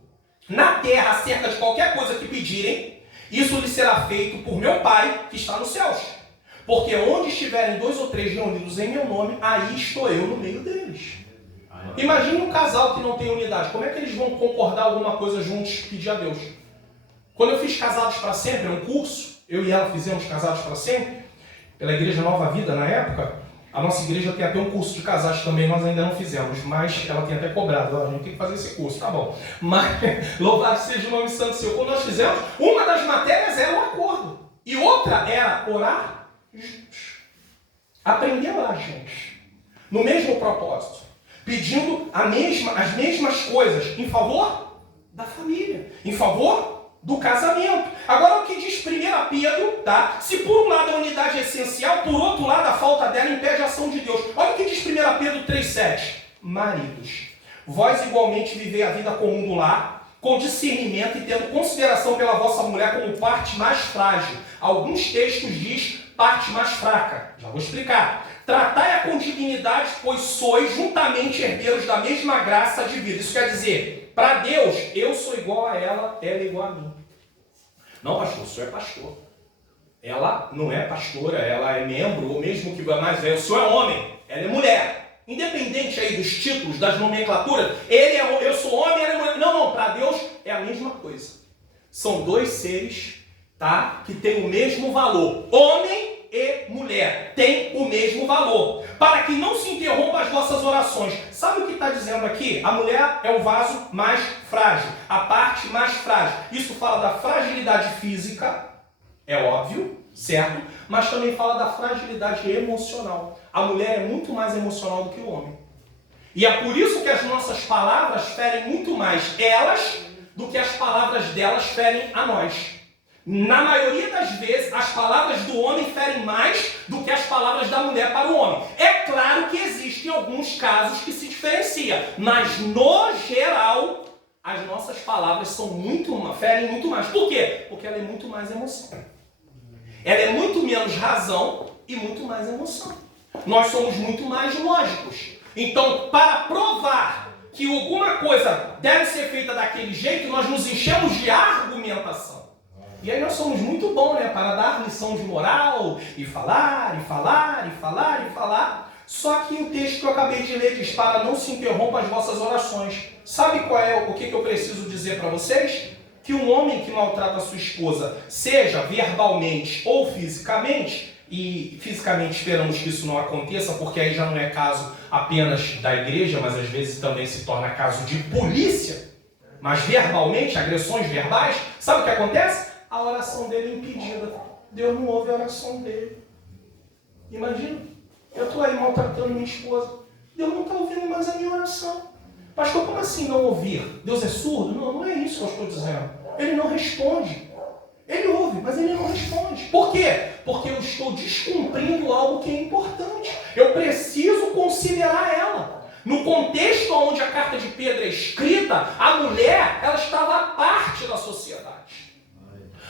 na terra acerca de qualquer coisa que pedirem, isso lhe será feito por meu Pai que está nos céus. Porque onde estiverem 2 ou 3 reunidos em meu nome, aí estou eu no meio deles. Imagine um casal que não tem unidade. Como é que eles vão concordar alguma coisa juntos e pedir a Deus? Quando eu fiz Casados para Sempre, um curso, eu e ela fizemos Casados para Sempre, pela Igreja Nova Vida na época, a nossa igreja tem até um curso de casais também, nós ainda não fizemos, mas ela tem até cobrado, a gente tem que fazer esse curso, tá bom. Mas, louvado seja o nome santo seu. Quando nós fizemos, uma das matérias era o acordo, e outra era orar juntos. Aprender a orar juntos, no mesmo propósito, pedindo as mesmas coisas em favor da família, em favor do casamento. Agora o que diz 1 Pedro, tá? Se por um lado a unidade é essencial, por outro lado a falta dela impede a ação de Deus. Olha o que diz 1 Pedro 3,7. Maridos, vós igualmente vivei a vida comum do lar, com discernimento e tendo consideração pela vossa mulher como parte mais frágil. Alguns textos diz parte mais fraca. Já vou explicar. Tratai-a com dignidade, pois sois juntamente herdeiros da mesma graça de vida. Isso quer dizer, para Deus, eu sou igual a ela é igual a mim. Não, pastor, o senhor é pastor. Ela não é pastora, ela é membro, ou mesmo que mais o senhor é homem, ela é mulher. Independente aí dos títulos, das nomenclaturas, eu sou homem, ela é mulher. Não, para Deus é a mesma coisa. São dois seres, tá, que têm o mesmo valor. Homem e mulher têm o mesmo valor. Para que não se interrompa as vossas orações. Sabe o que está dizendo aqui? A mulher é o vaso mais frágil, a parte mais frágil. Isso fala da fragilidade física, é óbvio, certo? Mas também fala da fragilidade emocional. A mulher é muito mais emocional do que o homem. E é por isso que as nossas palavras ferem muito mais elas do que as palavras delas ferem a nós. Na maioria das vezes, as palavras do homem ferem mais do que as palavras da mulher para o homem. É claro que existem alguns casos que se diferenciam, mas no geral, as nossas palavras ferem muito mais. Por quê? Porque ela é muito mais emoção. Ela é muito menos razão e muito mais emoção. Nós somos muito mais lógicos. Então, para provar que alguma coisa deve ser feita daquele jeito, nós nos enchemos de argumentação. E aí nós somos muito bons, né, para dar lição de moral, e falar, e falar, e falar, e falar. Só que o texto que eu acabei de ler diz, para não se interrompam as vossas orações. Sabe o que eu preciso dizer para vocês? Que um homem que maltrata a sua esposa, seja verbalmente ou fisicamente, e fisicamente esperamos que isso não aconteça, porque aí já não é caso apenas da igreja, mas às vezes também se torna caso de polícia, mas verbalmente, agressões verbais, sabe o que acontece? A oração dele é impedida. Deus não ouve a oração dele. Imagina, eu estou aí maltratando minha esposa. Deus não está ouvindo mais a minha oração. Pastor, como assim não ouvir? Deus é surdo? Não, não é isso que eu estou dizendo. Ele não responde. Ele ouve, mas ele não responde. Por quê? Porque eu estou descumprindo algo que é importante. Eu preciso considerar ela. No contexto onde a carta de Pedro é escrita, a mulher, ela estava à parte da sociedade.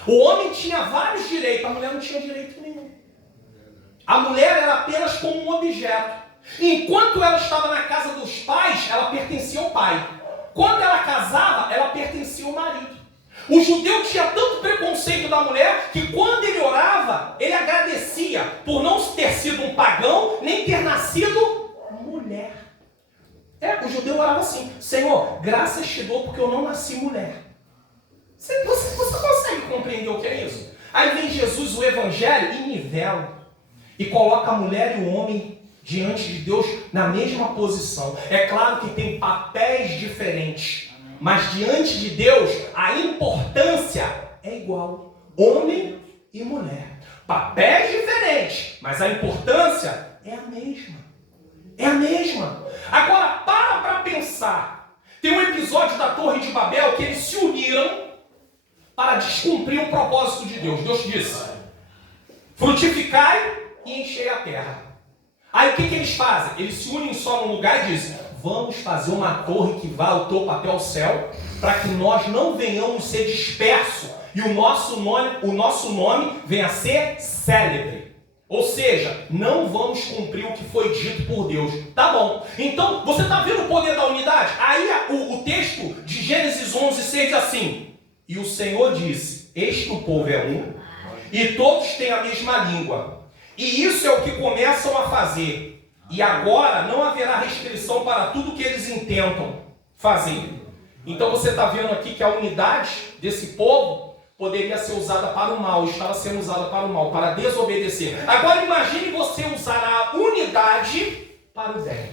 O homem tinha vários direitos, a mulher não tinha direito nenhum. A mulher era apenas como um objeto. Enquanto ela estava na casa dos pais, ela pertencia ao pai. Quando ela casava, ela pertencia ao marido. O judeu tinha tanto preconceito da mulher que quando ele orava, ele agradecia por não ter sido um pagão, nem ter nascido mulher. O judeu orava assim, Senhor, graças te dou porque eu não nasci mulher. Você consegue compreender o que é isso? Aí vem Jesus, o Evangelho, e nivela. E coloca a mulher e o homem diante de Deus na mesma posição. É claro que tem papéis diferentes. Mas diante de Deus, a importância é igual. Homem e mulher. Papéis diferentes, mas a importância é a mesma. É a mesma. Agora, para pensar. Tem um episódio da Torre de Babel que eles se uniram para descumprir um propósito de Deus. Deus disse, frutificai e enchei a terra. Aí o que eles fazem? Eles se unem só num lugar e dizem, vamos fazer uma torre que vá ao topo até o céu, para que nós não venhamos ser dispersos e o nosso nome venha a ser célebre. Ou seja, não vamos cumprir o que foi dito por Deus. Tá bom. Então, você está vendo o poder da unidade? Aí o texto de Gênesis 11:6 diz assim, e o Senhor disse, eis que o povo é um, e todos têm a mesma língua. E isso é o que começam a fazer. E agora não haverá restrição para tudo que eles intentam fazer. Então você está vendo aqui que a unidade desse povo poderia ser usada para o mal, estava sendo usada para o mal, para desobedecer. Agora imagine você usar a unidade para o bem.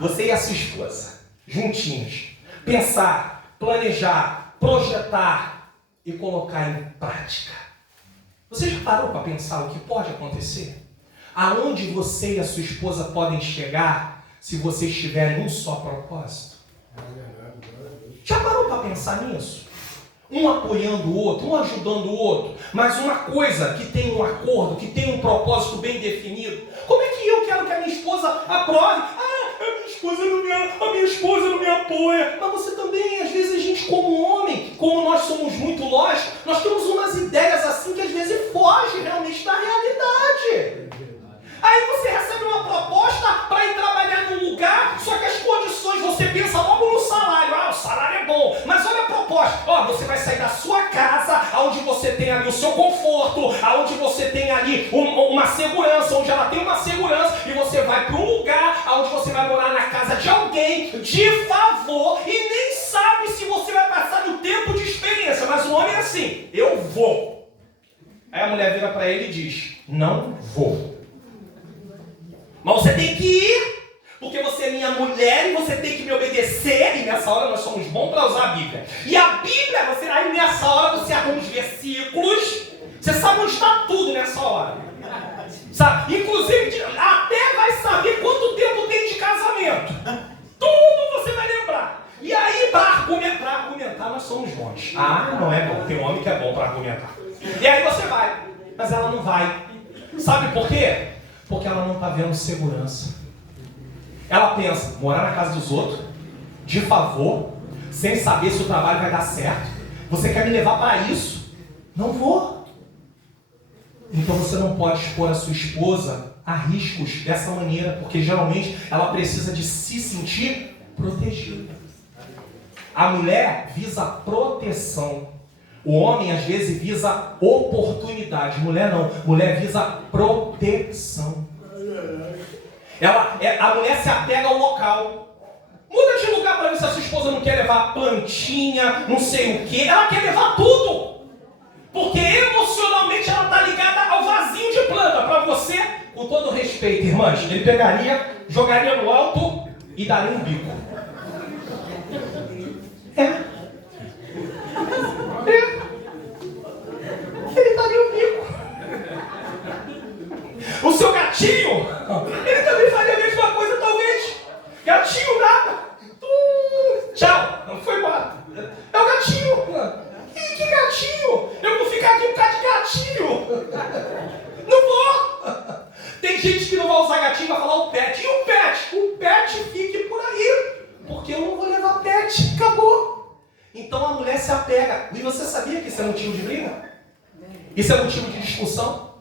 Você e a sua esposa, juntinhos, pensar, planejar, projetar e colocar em prática. Você já parou para pensar o que pode acontecer? Aonde você e a sua esposa podem chegar se vocês tiverem um só propósito? Já parou para pensar nisso? Um apoiando o outro, um ajudando o outro, mas uma coisa que tem um acordo, que tem um propósito bem definido. Como é que eu quero que a minha esposa aprove? A minha esposa não me apoia. Mas você também, às vezes a gente como homem, como nós somos muito lógicos, nós temos umas ideias assim que às vezes foge realmente da realidade. Aí você recebe uma proposta para ir trabalhar num lugar, só que as condições, você pensa logo no salário. O salário é bom, mas olha a proposta. Você vai sair da sua casa, onde você tem ali o seu conforto, onde você tem ali uma segurança, onde ela tem uma segurança, e você vai para um lugar onde você vai morar na casa de alguém, de favor, e nem sabe se você vai passar do tempo de experiência. Mas o homem é assim, eu vou. Aí a mulher vira para ele e diz, não vou. Mas você tem que ir, porque você é minha mulher e você tem que me obedecer. E nessa hora nós somos bons para usar a Bíblia. E a Bíblia, aí nessa hora você arruma os versículos. Você sabe onde está tudo nessa hora. Sabe? Inclusive, até vai saber quanto tempo tem de casamento. Tudo você vai lembrar. E aí, para argumentar, nós somos bons. Não é bom. Tem um homem que é bom para argumentar. E aí você vai. Mas ela não vai. Sabe por quê? Porque ela não está vendo segurança. Ela pensa, morar na casa dos outros, de favor, sem saber se o trabalho vai dar certo. Você quer me levar para isso? Não vou. Então você não pode expor a sua esposa a riscos dessa maneira, porque geralmente ela precisa de se sentir protegida. A mulher visa proteção. O homem às vezes visa oportunidade. Mulher não. Mulher visa proteção. A mulher se apega ao local. Muda de lugar para ver se a sua esposa não quer levar plantinha, não sei o que. Ela quer levar tudo. Porque emocionalmente ela está ligada ao vasinho de planta. Para você, com todo respeito, irmãs, ele pegaria, jogaria no alto e daria um bico. Ele daria um bico. O seu gatinho, ele também faria a mesma coisa, talvez. Gatinho nada. Tchau. Não foi embora. É o gatinho. Que gatinho? Eu vou ficar aqui por causa de gatinho. Não vou. Tem gente que não vai usar gatinho, vai falar o pet. E o pet? O pet fique por aí. Porque eu não vou levar pet. Acabou. Então a mulher se apega. E você sabia que isso é motivo de briga? Isso é motivo de discussão?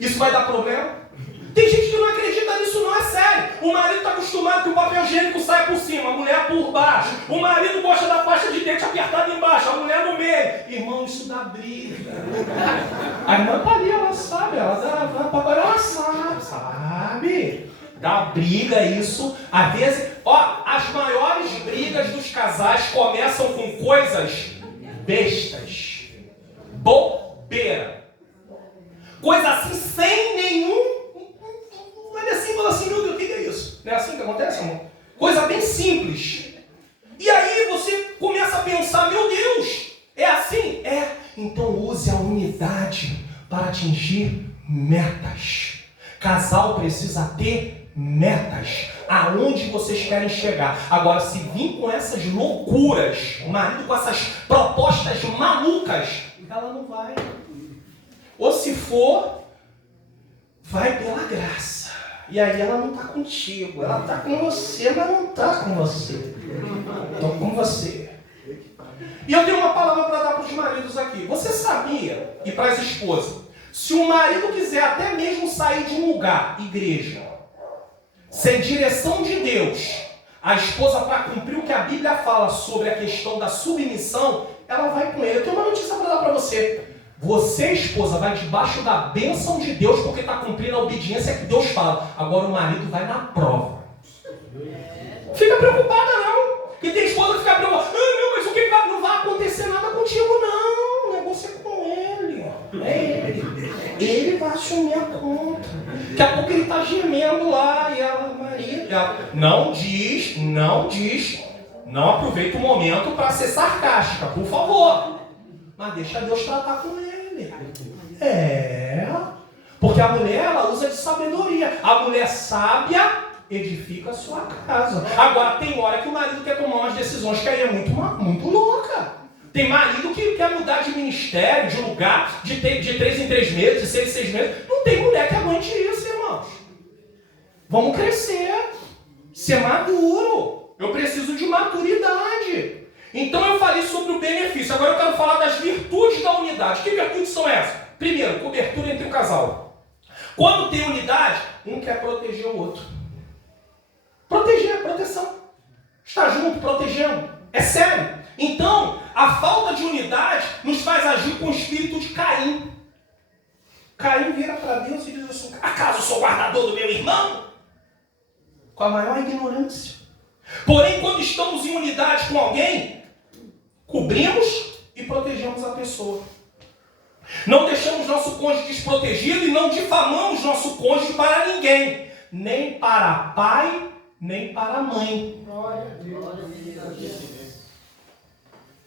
Isso vai dar problema? Tem gente que não acredita nisso, não, é sério. O marido está acostumado que o papel higiênico sai por cima, a mulher por baixo. O marido gosta da pasta de dente apertada embaixo, a mulher no meio. Irmão, isso dá briga. A irmã tá ali, ela sabe, ela sabe. Dá briga isso. Às vezes, as maiores brigas dos casais começam com coisas bestas. Bobeira. Coisa assim, sem nenhum... Olha assim, fala assim, meu Deus, o que é isso? Não é assim que acontece, amor? Coisa bem simples. E aí você começa a pensar, meu Deus, é assim? É. Então use a unidade para atingir metas. Casal precisa ter metas. Aonde vocês querem chegar. Agora, se vir com essas loucuras, o marido com essas propostas malucas, ela não vai. Ou se for, vai pela graça. E aí ela não está contigo. Ela está com você, mas não está com você. Estou com você. E eu tenho uma palavra para dar para os maridos aqui. Você sabia, e para as esposas, se o marido quiser até mesmo sair de um lugar, igreja, sem direção de Deus, a esposa, para cumprir o que a Bíblia fala sobre a questão da submissão, ela vai com ele. Eu tenho uma notícia para dar para você. Você, esposa, vai debaixo da bênção de Deus porque está cumprindo a obediência que Deus fala. Agora o marido vai na prova. Fica preocupada não. E tem esposa que fica preocupada. Não, mas o que vai? Não vai acontecer nada contigo não. O negócio é com ele. É ele. Ele vai assumir a conta. Daqui a pouco ele está gemendo lá. E ela, marido, não diz. Não aproveita o momento para ser sarcástica, por favor. Mas deixa Deus tratar com ele. Porque a mulher, ela usa de sabedoria. A mulher sábia edifica a sua casa. Agora, tem hora que o marido quer tomar umas decisões que aí é muito louca. Tem marido que quer mudar de ministério, de lugar, de 3 em 3 meses, de 6 em 6 meses. Não tem mulher que aguente isso, irmãos. Vamos crescer, ser maduro. Eu preciso de maturidade. Então eu falei sobre o benefício. Agora eu quero falar das virtudes da unidade. Que virtudes são essas? Primeiro, cobertura entre o casal. Quando tem unidade, um quer proteger o outro. Proteger, proteção. Estar junto, protegendo. É sério. Então, a falta de unidade nos faz agir com o espírito de Caim. Caim vira para Deus e diz assim: acaso sou guardador do meu irmão? Com a maior ignorância. Porém, quando estamos em unidade com alguém, cobrimos e protegemos a pessoa. Não deixamos nosso cônjuge desprotegido e não difamamos nosso cônjuge para ninguém. Nem para pai, nem para mãe.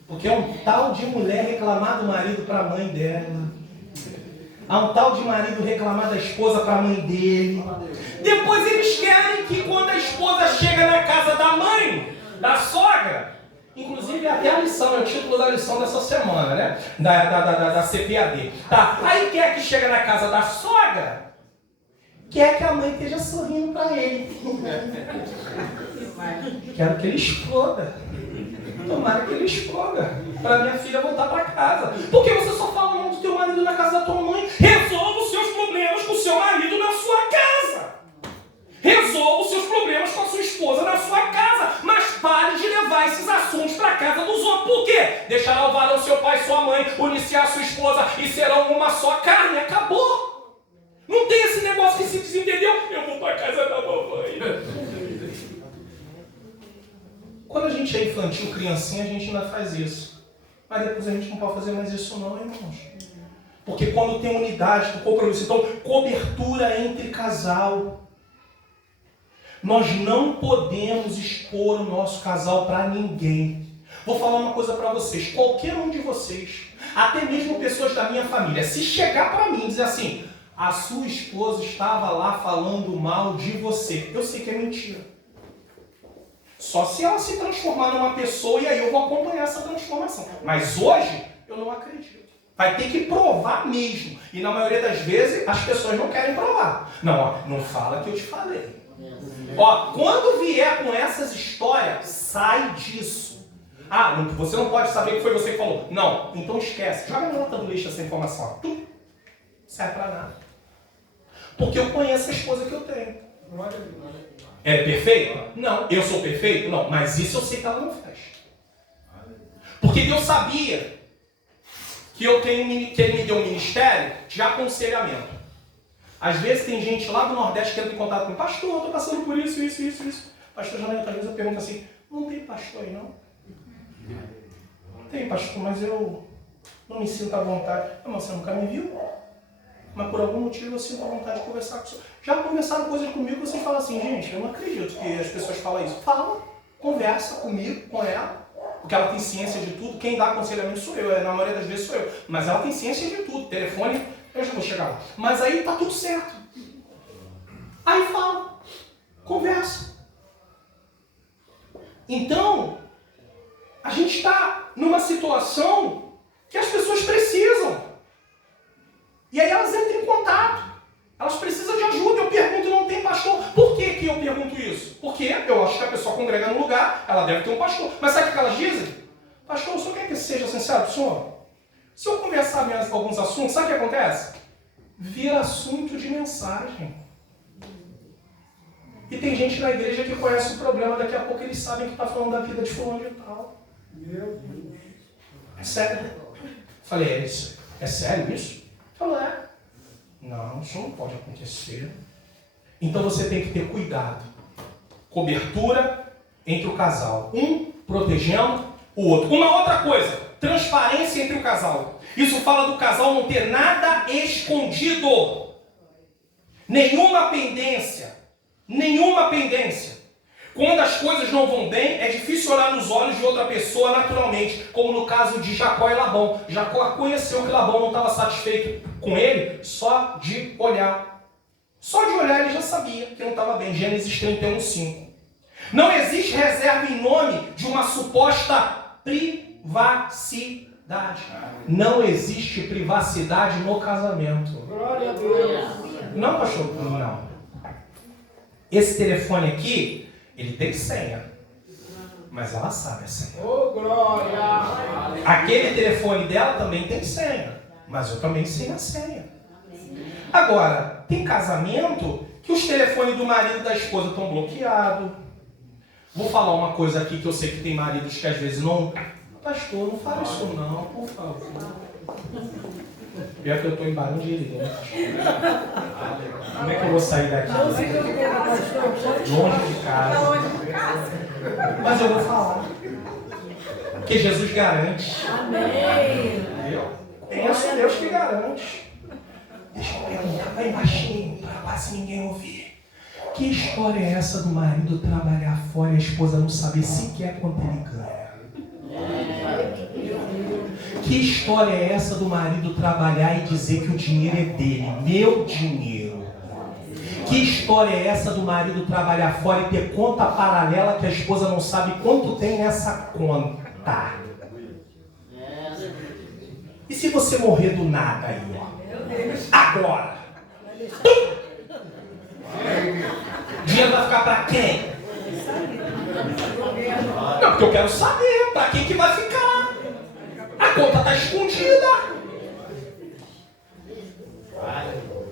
Porque é um tal de mulher reclamar do marido para a mãe dela. Há um tal de marido reclamar da esposa para a mãe dele. Depois eles querem que quando a esposa chega na casa da mãe, da sogra, inclusive até a lição, é o título da lição dessa semana, né? Da CPAD. Tá. Aí quer que chega na casa da sogra, quer que a mãe esteja sorrindo para ele. Quero que ele exploda. Tomara que ele exploda. Para minha filha voltar para casa. Porque você só fala o nome do teu marido na casa da tua mãe. Resolva os seus problemas com o seu marido na sua casa. Resolva os seus problemas com a sua esposa na sua casa. Mas pare de levar esses assuntos para a casa dos outros. Por quê? Deixará o varão seu pai e sua mãe, uniciar sua esposa e serão uma só carne. Acabou. Não tem esse negócio que se desentendeu. Eu vou para a casa da mamãe. Quando a gente é infantil, criancinha, a gente ainda faz isso. Mas depois a gente não pode fazer mais isso não, irmãos. Porque quando tem unidade, compromisso, então, cobertura entre casal. Nós não podemos expor o nosso casal para ninguém. Vou falar uma coisa para vocês. Qualquer um de vocês, até mesmo pessoas da minha família, se chegar para mim e dizer assim: a sua esposa estava lá falando mal de você. Eu sei que é mentira. Só se ela se transformar numa pessoa e aí eu vou acompanhar essa transformação. Mas hoje, eu não acredito. Vai ter que provar mesmo. E na maioria das vezes, as pessoas não querem provar. Não, ó, não fala que eu te falei. Ó, quando vier com essas histórias, sai disso. Ah, não, você não pode saber que foi você que falou. Não, então esquece. Joga na lata do lixo essa informação. Não serve pra nada. Porque eu conheço a esposa que eu tenho. É perfeito? Não. Eu sou perfeito? Não. Mas isso eu sei que ela não faz. Porque Deus sabia que ele me deu um ministério de aconselhamento. Às vezes tem gente lá do Nordeste que entra em contato com pastor, eu estou passando por isso. Pastor Janaína, às vezes eu pergunto assim: não tem pastor aí não? Tem pastor, mas eu não me sinto à vontade. Não, mas você nunca me viu? Mas por algum motivo eu sinto a vontade de conversar com você. Já conversaram coisas comigo que você fala assim: gente, eu não acredito que as pessoas falam isso. Fala, conversa comigo, com ela, porque ela tem ciência de tudo. Quem dá aconselhamento sou eu, na maioria das vezes sou eu. Mas ela tem ciência de tudo, telefone, eu já vou chegar lá. Mas aí tá tudo certo. Aí fala, conversa. Então, a gente está numa situação que as pessoas precisam. E aí elas entram em contato. Elas precisam de ajuda. Eu pergunto: não tem pastor? Por que eu pergunto isso? Porque eu acho que a pessoa congrega no lugar, ela deve ter um pastor. Mas sabe o que elas dizem? Pastor, o senhor quer que seja sincero com o senhor? Se eu conversar mesmo alguns assuntos, sabe o que acontece? Vira assunto de mensagem. E tem gente na igreja que conhece o problema, daqui a pouco eles sabem que está falando da vida de fulano de tal. Meu Deus. É sério? Falei: é sério isso? Falou: é. Não, isso não pode acontecer. Então você tem que ter cuidado. Cobertura entre o casal. Um protegendo o outro. Uma outra coisa: transparência entre o casal. Isso fala do casal não ter nada escondido. Nenhuma pendência. Quando as coisas não vão bem, é difícil olhar nos olhos de outra pessoa naturalmente, como no caso de Jacó e Labão. Jacó conheceu que Labão não estava satisfeito com ele só de olhar. Só de olhar ele já sabia que não estava bem. Gênesis 31:5. Não existe reserva em nome de uma suposta privacidade. privacidade. Não existe privacidade no casamento. Glória a Deus. Não, pastor? Não. Esse telefone aqui, ele tem senha. Mas ela sabe a senha. Oh, glória. Aquele telefone dela também tem senha. Mas eu também sei a senha. Agora, tem casamento que os telefones do marido e da esposa estão bloqueados. Vou falar uma coisa aqui que eu sei que tem maridos que às vezes não... Pastor, não fala isso não, por favor. Pior que eu estou em Barão de Irigueira, né, pastor? Como é que eu vou sair daqui? Longe de casa. Mas eu vou falar. Porque Jesus garante. Amém. É esse Deus que garante. Deixa eu perguntar bem baixinho, para quase ninguém ouvir. Que história é essa do marido trabalhar fora e a esposa não saber sequer quanto ele ganha? Que história é essa do marido trabalhar e dizer que o dinheiro é dele, meu dinheiro? Que história é essa do marido trabalhar fora e ter conta paralela que a esposa não sabe quanto tem nessa conta? E se você morrer do nada aí, ó? Agora! O dinheiro vai ficar para quem? Não, porque eu quero saber para quem que vai ficar. A conta está escondida.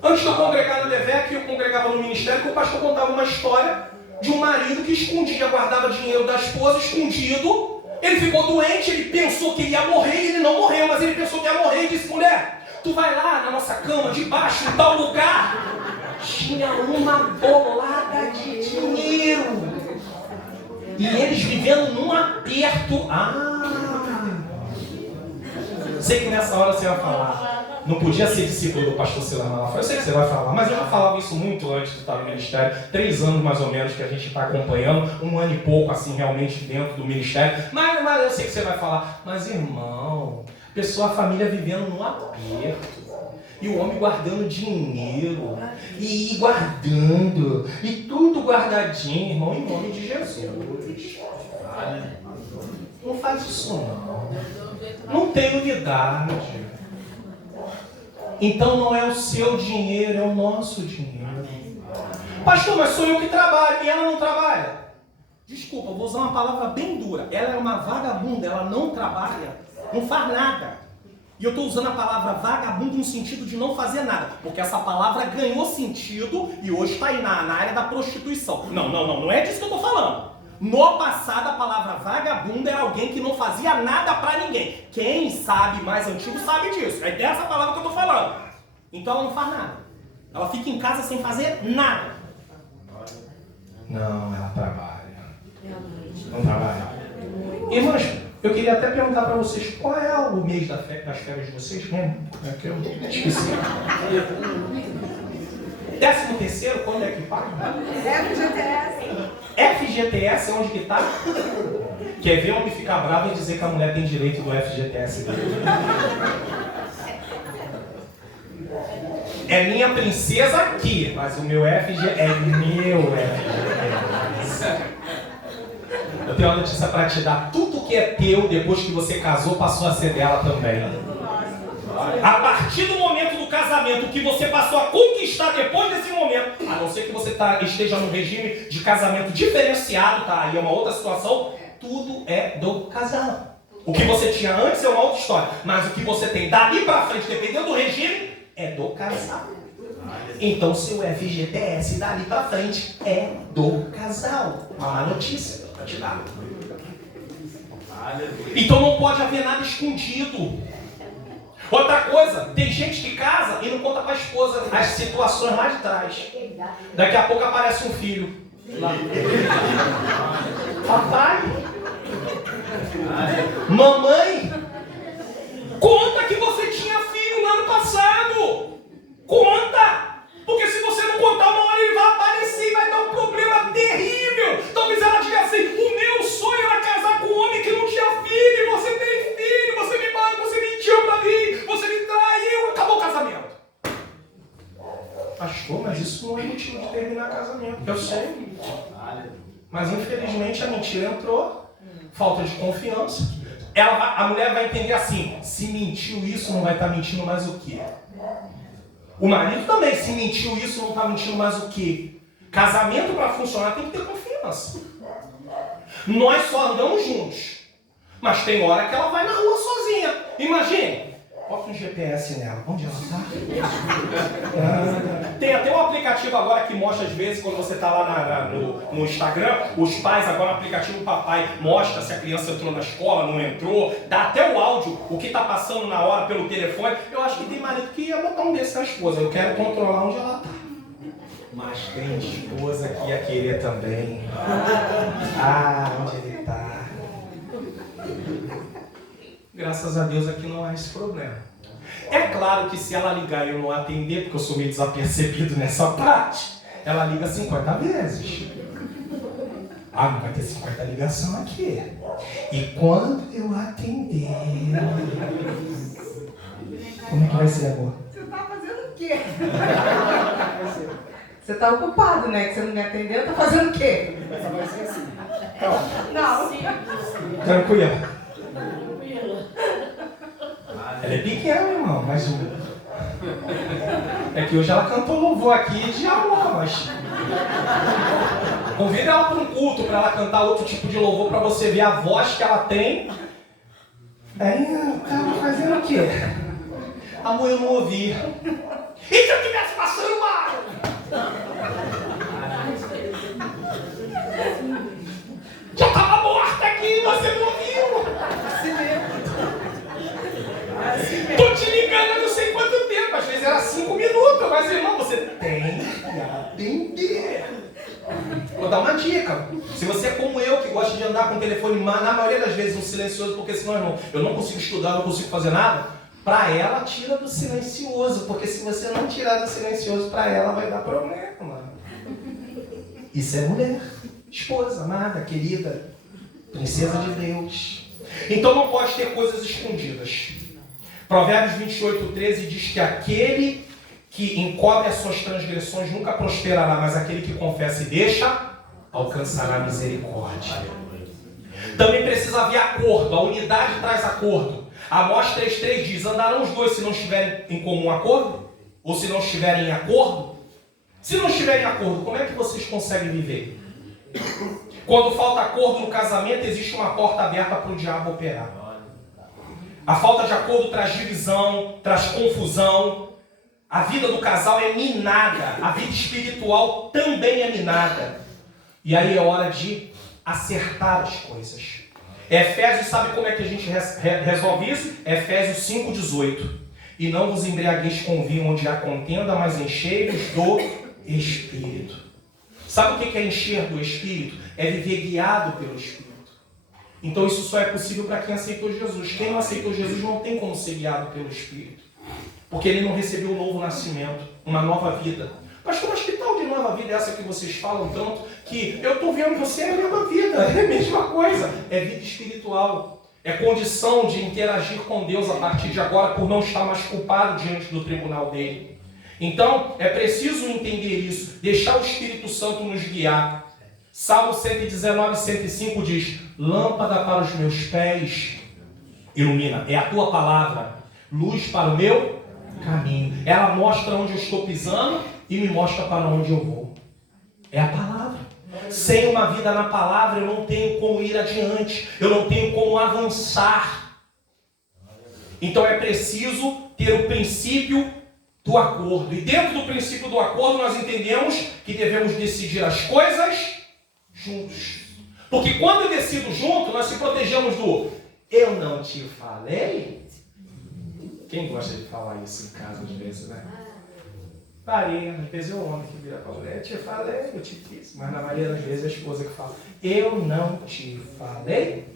Antes de eu congregar no Levec, eu congregava no ministério, que o pastor contava uma história de um marido que escondia, guardava dinheiro da esposa escondido. Ele ficou doente, ele pensou que ele ia morrer e ele não morreu, mas ele pensou que ia morrer e disse: mulher, tu vai lá na nossa cama, debaixo, em tal lugar. Tinha uma bolada de dinheiro. E eles vivendo num aperto. Sei que nessa hora você vai falar. Não podia ser discípulo do pastor Silano lá fora. Eu sei que você vai falar, mas eu já falava isso muito antes de estar no ministério. 3 anos mais ou menos que a gente está acompanhando. 1 ano e pouco assim realmente dentro do ministério. Mas eu sei que você vai falar. Mas irmão, a família vivendo num aperto. E o homem guardando dinheiro, e guardando, e tudo guardadinho, irmão, em nome de Jesus. Não faz isso não. Não tem unidade. Então não é o seu dinheiro, é o nosso dinheiro. Pastor, mas sou eu que trabalho, e ela não trabalha. Desculpa, eu vou usar uma palavra bem dura. Ela é uma vagabunda, ela não trabalha, não faz nada. E eu estou usando a palavra vagabundo no sentido de não fazer nada. Porque essa palavra ganhou sentido e hoje está aí na área da prostituição. Não é disso que eu estou falando. No passado, a palavra vagabundo era alguém que não fazia nada para ninguém. Quem sabe mais antigo sabe disso. É dessa palavra que eu estou falando. Então ela não faz nada. Ela fica em casa sem fazer nada. Não, ela trabalha. Não trabalha. Irmãs, eu queria até perguntar para vocês, qual é o mês das férias de vocês mesmo? É que eu esqueci. 13º, quando é que paga? FGTS. FGTS é onde que está? Quer ver homem ficar bravo e dizer que a mulher tem direito do FGTS dele? É minha princesa aqui, mas o meu FG é meu FGTS. Eu tenho uma notícia para te dar. Tudo que é teu depois que você casou passou a ser dela também. A partir do momento do casamento que você passou a conquistar depois desse momento, a não ser que você esteja no regime de casamento diferenciado, tá? Aí é uma outra situação. Tudo é do casal. O que você tinha antes é uma outra história. Mas o que você tem dali para frente, dependendo do regime, é do casal. Então seu FGTS dali para frente é do casal. Uma má notícia. Então não pode haver nada escondido. Outra coisa, tem gente que casa e não conta para a esposa as situações lá de trás. Daqui a pouco aparece um filho lá. Papai, mamãe, conta que você tinha filho no ano passado. Conta! Porque se você não contar, uma hora ele vai aparecer e vai dar um problema terrível. Talvez ela diga assim: o meu sonho era casar com um homem que não tinha filho, e você tem filho, você mentiu pra mim, você me traiu, acabou o casamento. Pastor, mas isso não é motivo de terminar casamento. Eu sei. Mas infelizmente a mentira entrou, falta de confiança. a mulher vai entender assim, se mentiu isso, não vai estar mentindo mais o quê? O marido também, se mentiu isso, não está mentindo mais o quê? Casamento para funcionar tem que ter confiança. Nós só andamos juntos. Mas tem hora que ela vai na rua sozinha. Imagine. Bota um GPS nela. Onde ela está? Tem até um aplicativo agora que mostra, às vezes, quando você está lá no Instagram, os pais, agora no aplicativo papai, mostra se a criança entrou na escola, não entrou, dá até o áudio, o que está passando na hora pelo telefone. Eu acho que tem marido que ia botar um desse na esposa. Eu quero controlar onde ela está. Mas tem esposa que ia querer também. Onde ele está? Graças a Deus aqui não há esse problema. É claro que se ela ligar e eu não atender, porque eu sou meio desapercebido nessa parte, ela liga 50 vezes. Não vai ter 50 ligações aqui. E quando eu atender... Como é que vai ser, amor? Você tá fazendo o quê? Você tá ocupado, né? Que você não me atendeu, tá fazendo o quê? Essa vai ser assim. Não. Tranquilo. Ela é pequena, irmão, mas é que hoje ela cantou louvor aqui de amor, mas convida ela para um culto, para ela cantar outro tipo de louvor, para você ver a voz que ela tem. Aí eu tava fazendo o quê? Amor, eu não ouvi. E se eu estivesse passando mal? Já tava morta aqui, você não ouviu? Assim mesmo. Tô te ligando há não sei quanto tempo, às vezes era 5 minutos, mas irmão, você tem que atender. Vou dar uma dica. Se você é como eu, que gosta de andar com o telefone, na maioria das vezes no silencioso, porque senão, irmão, eu não consigo estudar, não consigo fazer nada, pra ela, tira do silencioso, porque se você não tirar do silencioso, pra ela vai dar problema. Isso é mulher, esposa, amada, querida, princesa de Deus. Então não pode ter coisas escondidas. Provérbios 28:13 diz que aquele que encobre as suas transgressões nunca prosperará, mas aquele que confessa e deixa, alcançará misericórdia. Também precisa haver acordo, a unidade traz acordo. Amós 3:3 diz, andarão os dois se não estiverem em comum acordo? Ou se não estiverem em acordo? Se não estiverem em acordo, como é que vocês conseguem viver? Quando falta acordo no casamento, existe uma porta aberta para o diabo operar. A falta de acordo traz divisão, traz confusão. A vida do casal é minada. A vida espiritual também é minada. E aí é hora de acertar as coisas. Efésios, sabe como é que a gente resolve isso? Efésios 5:18. E não vos embriagueis com vinho onde há contenda, mas enchei-vos do Espírito. Sabe o que é encher do Espírito? É viver guiado pelo Espírito. Então isso só é possível para quem aceitou Jesus. Quem não aceitou Jesus não tem como ser guiado pelo Espírito. Porque ele não recebeu um novo nascimento, uma nova vida. Pastor, mas que tal de nova vida é essa que vocês falam tanto? Que eu estou vendo você é a mesma vida, é a mesma coisa. É vida espiritual. É condição de interagir com Deus a partir de agora por não estar mais culpado diante do tribunal dele. Então, é preciso entender isso, deixar o Espírito Santo nos guiar. Salmo 119:105 diz, lâmpada para os meus pés, ilumina, é a tua palavra, luz para o meu caminho. Ela mostra onde eu estou pisando e me mostra para onde eu vou. É a palavra. Sem uma vida na palavra, eu não tenho como ir adiante, eu não tenho como avançar. Então é preciso ter o princípio do acordo. E dentro do princípio do acordo, nós entendemos que devemos decidir as coisas juntos. Porque quando eu decido junto, nós se protegemos do eu não te falei. Quem gosta de falar isso em casa às vezes, né? Parei, às vezes é o homem que vira para a mulher, eu te falei, eu te disse. Mas na maioria das vezes é a esposa que fala, eu não te falei.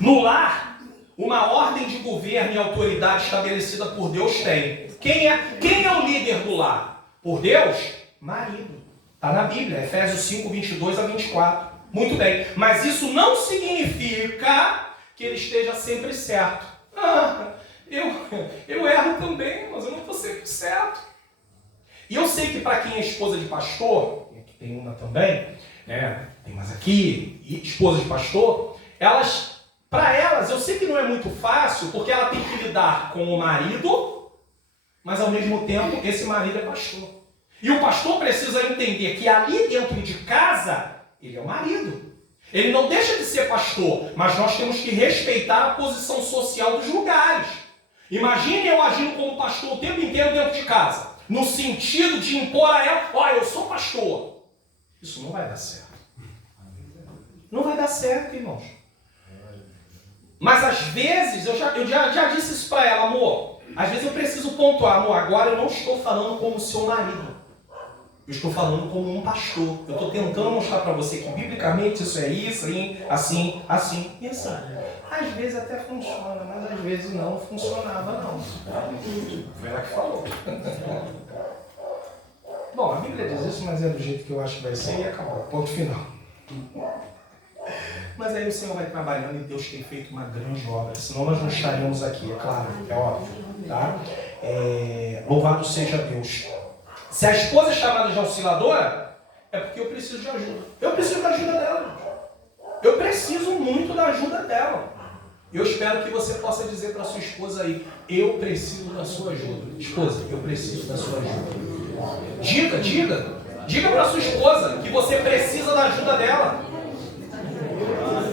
No lar, uma ordem de governo e autoridade estabelecida por Deus tem. Quem é o líder do lar? Por Deus? Marido. Está na Bíblia, Efésios 5:22-24. Muito bem. Mas isso não significa que ele esteja sempre certo. Eu erro também, mas eu não estou sempre certo. E eu sei que para quem é esposa de pastor, e aqui tem uma também, né, tem mais aqui, e esposa de pastor, elas Para elas, eu sei que não é muito fácil, porque ela tem que lidar com o marido, mas ao mesmo tempo esse marido é pastor. E o pastor precisa entender que ali dentro de casa, ele é o marido. Ele não deixa de ser pastor, mas nós temos que respeitar a posição social dos lugares. Imagine eu agindo como pastor o tempo inteiro dentro de casa, no sentido de impor a ela, olha, eu sou pastor. Isso não vai dar certo. Não vai dar certo, irmãos. Mas às vezes, eu já disse isso para ela, amor, às vezes eu preciso pontuar, amor, agora eu não estou falando como seu marido. Eu estou falando como um pastor. Eu estou tentando mostrar para você que biblicamente isso é isso, assim. E assim. Às vezes até funciona, mas às vezes não funcionava não. Foi ela que falou. Bom, a Bíblia diz isso, mas é do jeito que eu acho que vai ser e acabou. Ponto final. Mas aí o Senhor vai trabalhando e Deus tem feito uma grande obra. Senão nós não estaríamos aqui, é claro, é óbvio. Tá? Louvado seja Deus. Se a esposa é chamada de osciladora, é porque eu preciso de ajuda. Eu preciso da ajuda dela. Eu preciso muito da ajuda dela. Eu espero que você possa dizer para sua esposa aí, eu preciso da sua ajuda. Esposa, eu preciso da sua ajuda. Diga para sua esposa que você precisa da ajuda dela.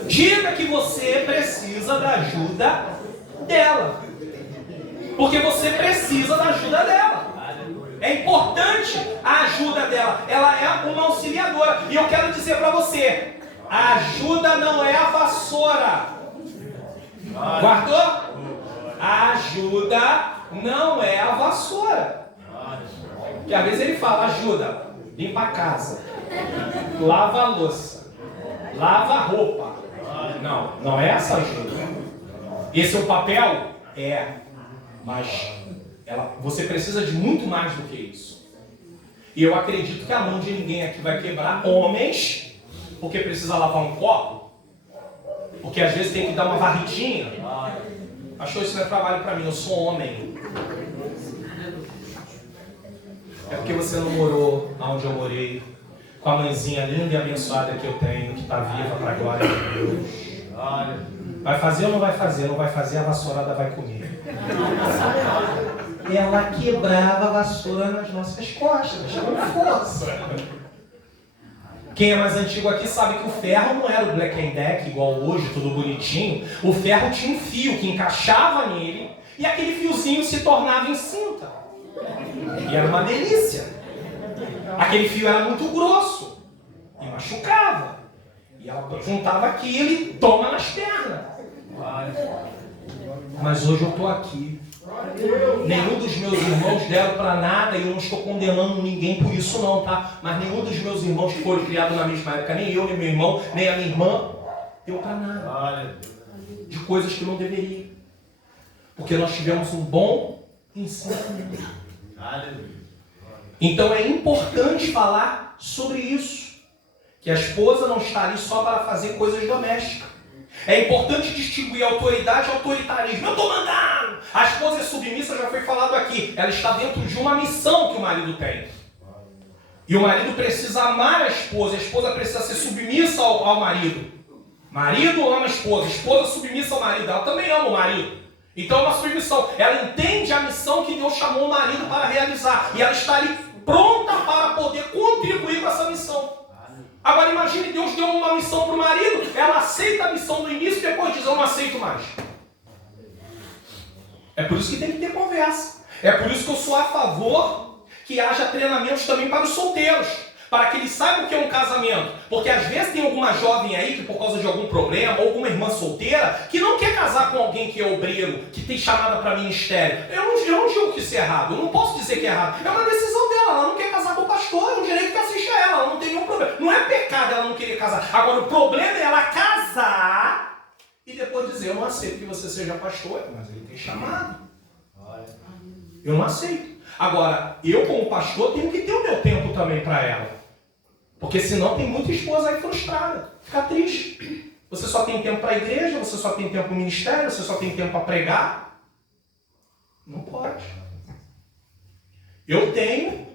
Diga que você precisa da ajuda dela. Porque você precisa da ajuda dela. É importante a ajuda dela. Ela é uma auxiliadora. E eu quero dizer para você, a ajuda não é a vassoura. Guardou? A ajuda não é a vassoura. Porque às vezes ele fala, ajuda, limpa a casa, lava a louça, lava a roupa. Não é essa ajuda. Esse é o papel? Mas você precisa de muito mais do que isso. E eu acredito que a mão de ninguém aqui vai quebrar. Homens, porque precisa lavar um copo, porque às vezes tem que dar uma varridinha. Achou isso não é trabalho para mim, eu sou homem. É porque você não morou onde eu morei, com a mãezinha linda e abençoada que eu tenho, que está viva para a glória de Deus. Vai fazer ou não vai fazer? Não vai fazer, a vassourada vai comer. Ela quebrava a vassoura nas nossas costas, com força. Quem é mais antigo aqui sabe que o ferro não era o Black and Deck, igual hoje, tudo bonitinho. O ferro tinha um fio que encaixava nele e aquele fiozinho se tornava em cinta. E era uma delícia. Aquele fio era muito grosso e machucava. E ela juntava aquilo e toma nas pernas. Mas hoje eu estou aqui. Nenhum dos meus irmãos deram para nada e eu não estou condenando ninguém por isso não, tá? Mas nenhum dos meus irmãos que foram criados na mesma época, nem eu, nem meu irmão, nem a minha irmã, deu para nada. De coisas que não deveriam. Porque nós tivemos um bom ensinamento. Então é importante falar sobre isso. Que a esposa não está ali só para fazer coisas domésticas. É importante distinguir autoridade e autoritarismo. Eu estou mandando! A esposa é submissa, já foi falado aqui. Ela está dentro de uma missão que o marido tem. E o marido precisa amar a esposa precisa ser submissa ao marido. Marido ama a esposa submissa ao marido. Ela também ama o marido. Então é uma submissão. Ela entende a missão que Deus chamou o marido para realizar. E ela está ali pronta para poder contribuir com essa missão. Agora imagine, Deus deu uma missão para o marido, ela aceita a missão no início e depois diz, eu não aceito mais. É por isso que tem que ter conversa. É por isso que eu sou a favor que haja treinamentos também para os solteiros, para que eles saibam o que é um casamento. Porque às vezes tem alguma jovem aí que por causa de algum problema, ou alguma irmã solteira, que não quer casar com alguém que é obreiro, que tem chamada para ministério. Eu não digo que isso é errado, eu não posso dizer que é errado. É uma decisão dela, ela não quer casar com o pastor, é um direito que assiste a ela não tem nenhum problema. Não é pecado ela não querer casar. Agora o problema é ela casar e depois dizer, eu não aceito que você seja pastor, mas ele tem chamado. Eu não aceito. Agora, eu como pastor tenho que ter o meu tempo também para ela. Porque senão tem muita esposa aí frustrada. Fica triste. Você só tem tempo para a igreja, você só tem tempo para o ministério, você só tem tempo para pregar. Não pode. Eu tenho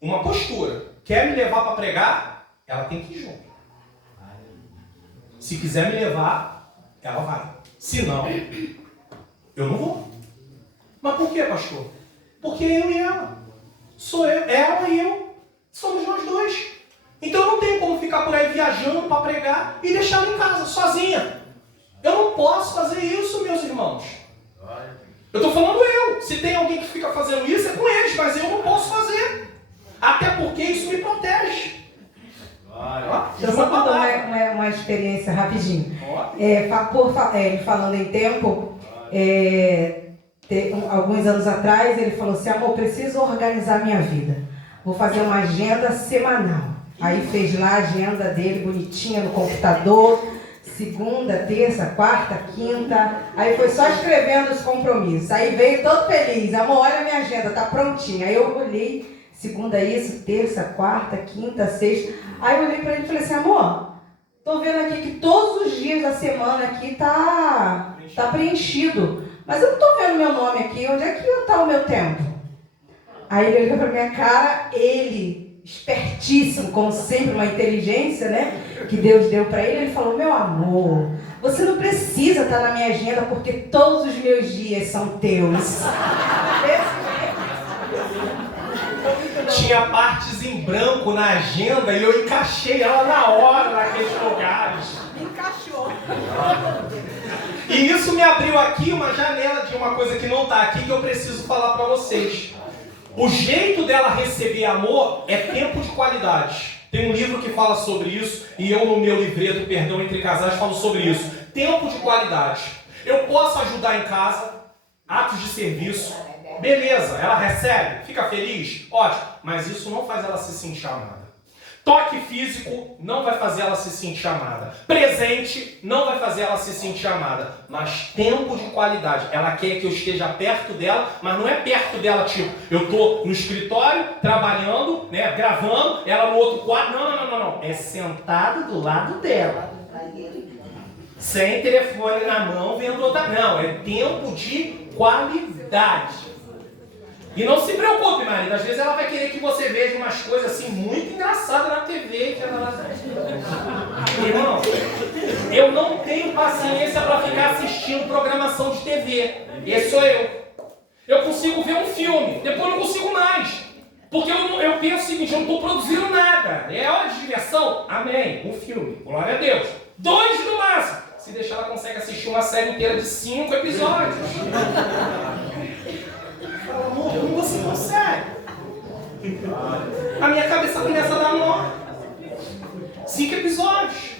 uma postura. Quer me levar para pregar? Ela tem que ir junto. Se quiser me levar, ela vai. Se não, eu não vou. Mas por quê, pastor? Porque eu e ela. Sou eu, ela e eu. Somos nós dois. Então eu não tenho como ficar por aí viajando para pregar e deixar ela em casa, sozinha. Eu não posso fazer isso, meus irmãos. Eu estou falando eu. Se tem alguém que fica fazendo isso, é com eles, mas eu não posso fazer. Até porque isso me protege. Eu só contar uma experiência rapidinho. Ele falando em tempo, alguns anos atrás, ele falou assim: amor, preciso organizar minha vida. Vou fazer uma agenda semanal. Aí fez lá a agenda dele, bonitinha, no computador. Segunda, terça, quarta, quinta. Aí foi só escrevendo os compromissos. Aí veio todo feliz. Amor, olha a minha agenda, tá prontinha. Aí eu olhei, segunda isso, terça, quarta, quinta, sexta. Aí eu olhei pra ele e falei assim: amor, tô vendo aqui que todos os dias da semana aqui tá preenchido. Mas eu não tô vendo meu nome aqui. Onde é que tá o meu tempo? Aí ele olhou pra minha cara, ele, espertíssimo, como sempre, uma inteligência, né, que Deus deu para ele falou: meu amor, você não precisa estar na minha agenda porque todos os meus dias são teus. Tinha partes em branco na agenda e eu encaixei ela na hora naqueles lugares. Encaixou. E isso me abriu aqui uma janela de uma coisa que não está aqui, que eu preciso falar para vocês. O jeito dela receber amor é tempo de qualidade. Tem um livro que fala sobre isso, e eu no meu livreto Perdão Entre Casais falo sobre isso. Tempo de qualidade. Eu posso ajudar em casa, atos de serviço, beleza, ela recebe, fica feliz, ótimo, mas isso não faz ela se sentir amada. Toque físico não vai fazer ela se sentir amada. Presente não vai fazer ela se sentir amada. Mas tempo de qualidade. Ela quer que eu esteja perto dela, mas não é perto dela, tipo, eu estou no escritório, trabalhando, né, gravando, ela no outro quarto. Não. É sentada do lado dela. Sem telefone na mão, vendo outra. Não, é tempo de qualidade. E não se preocupe, marido. Às vezes ela vai querer que você veja umas coisas assim muito engraçadas na TV. Irmão, eu não tenho paciência para ficar assistindo programação de TV. Esse sou eu. Eu consigo ver um filme, depois não consigo mais. Porque eu penso o seguinte: eu não estou produzindo nada. É hora de diversão? Amém. Um filme. Glória a Deus. 2 no máximo. Se deixar, ela consegue assistir uma série inteira de 5 episódios. Amor, como você consegue? A minha cabeça começa a dar nó. 5 episódios.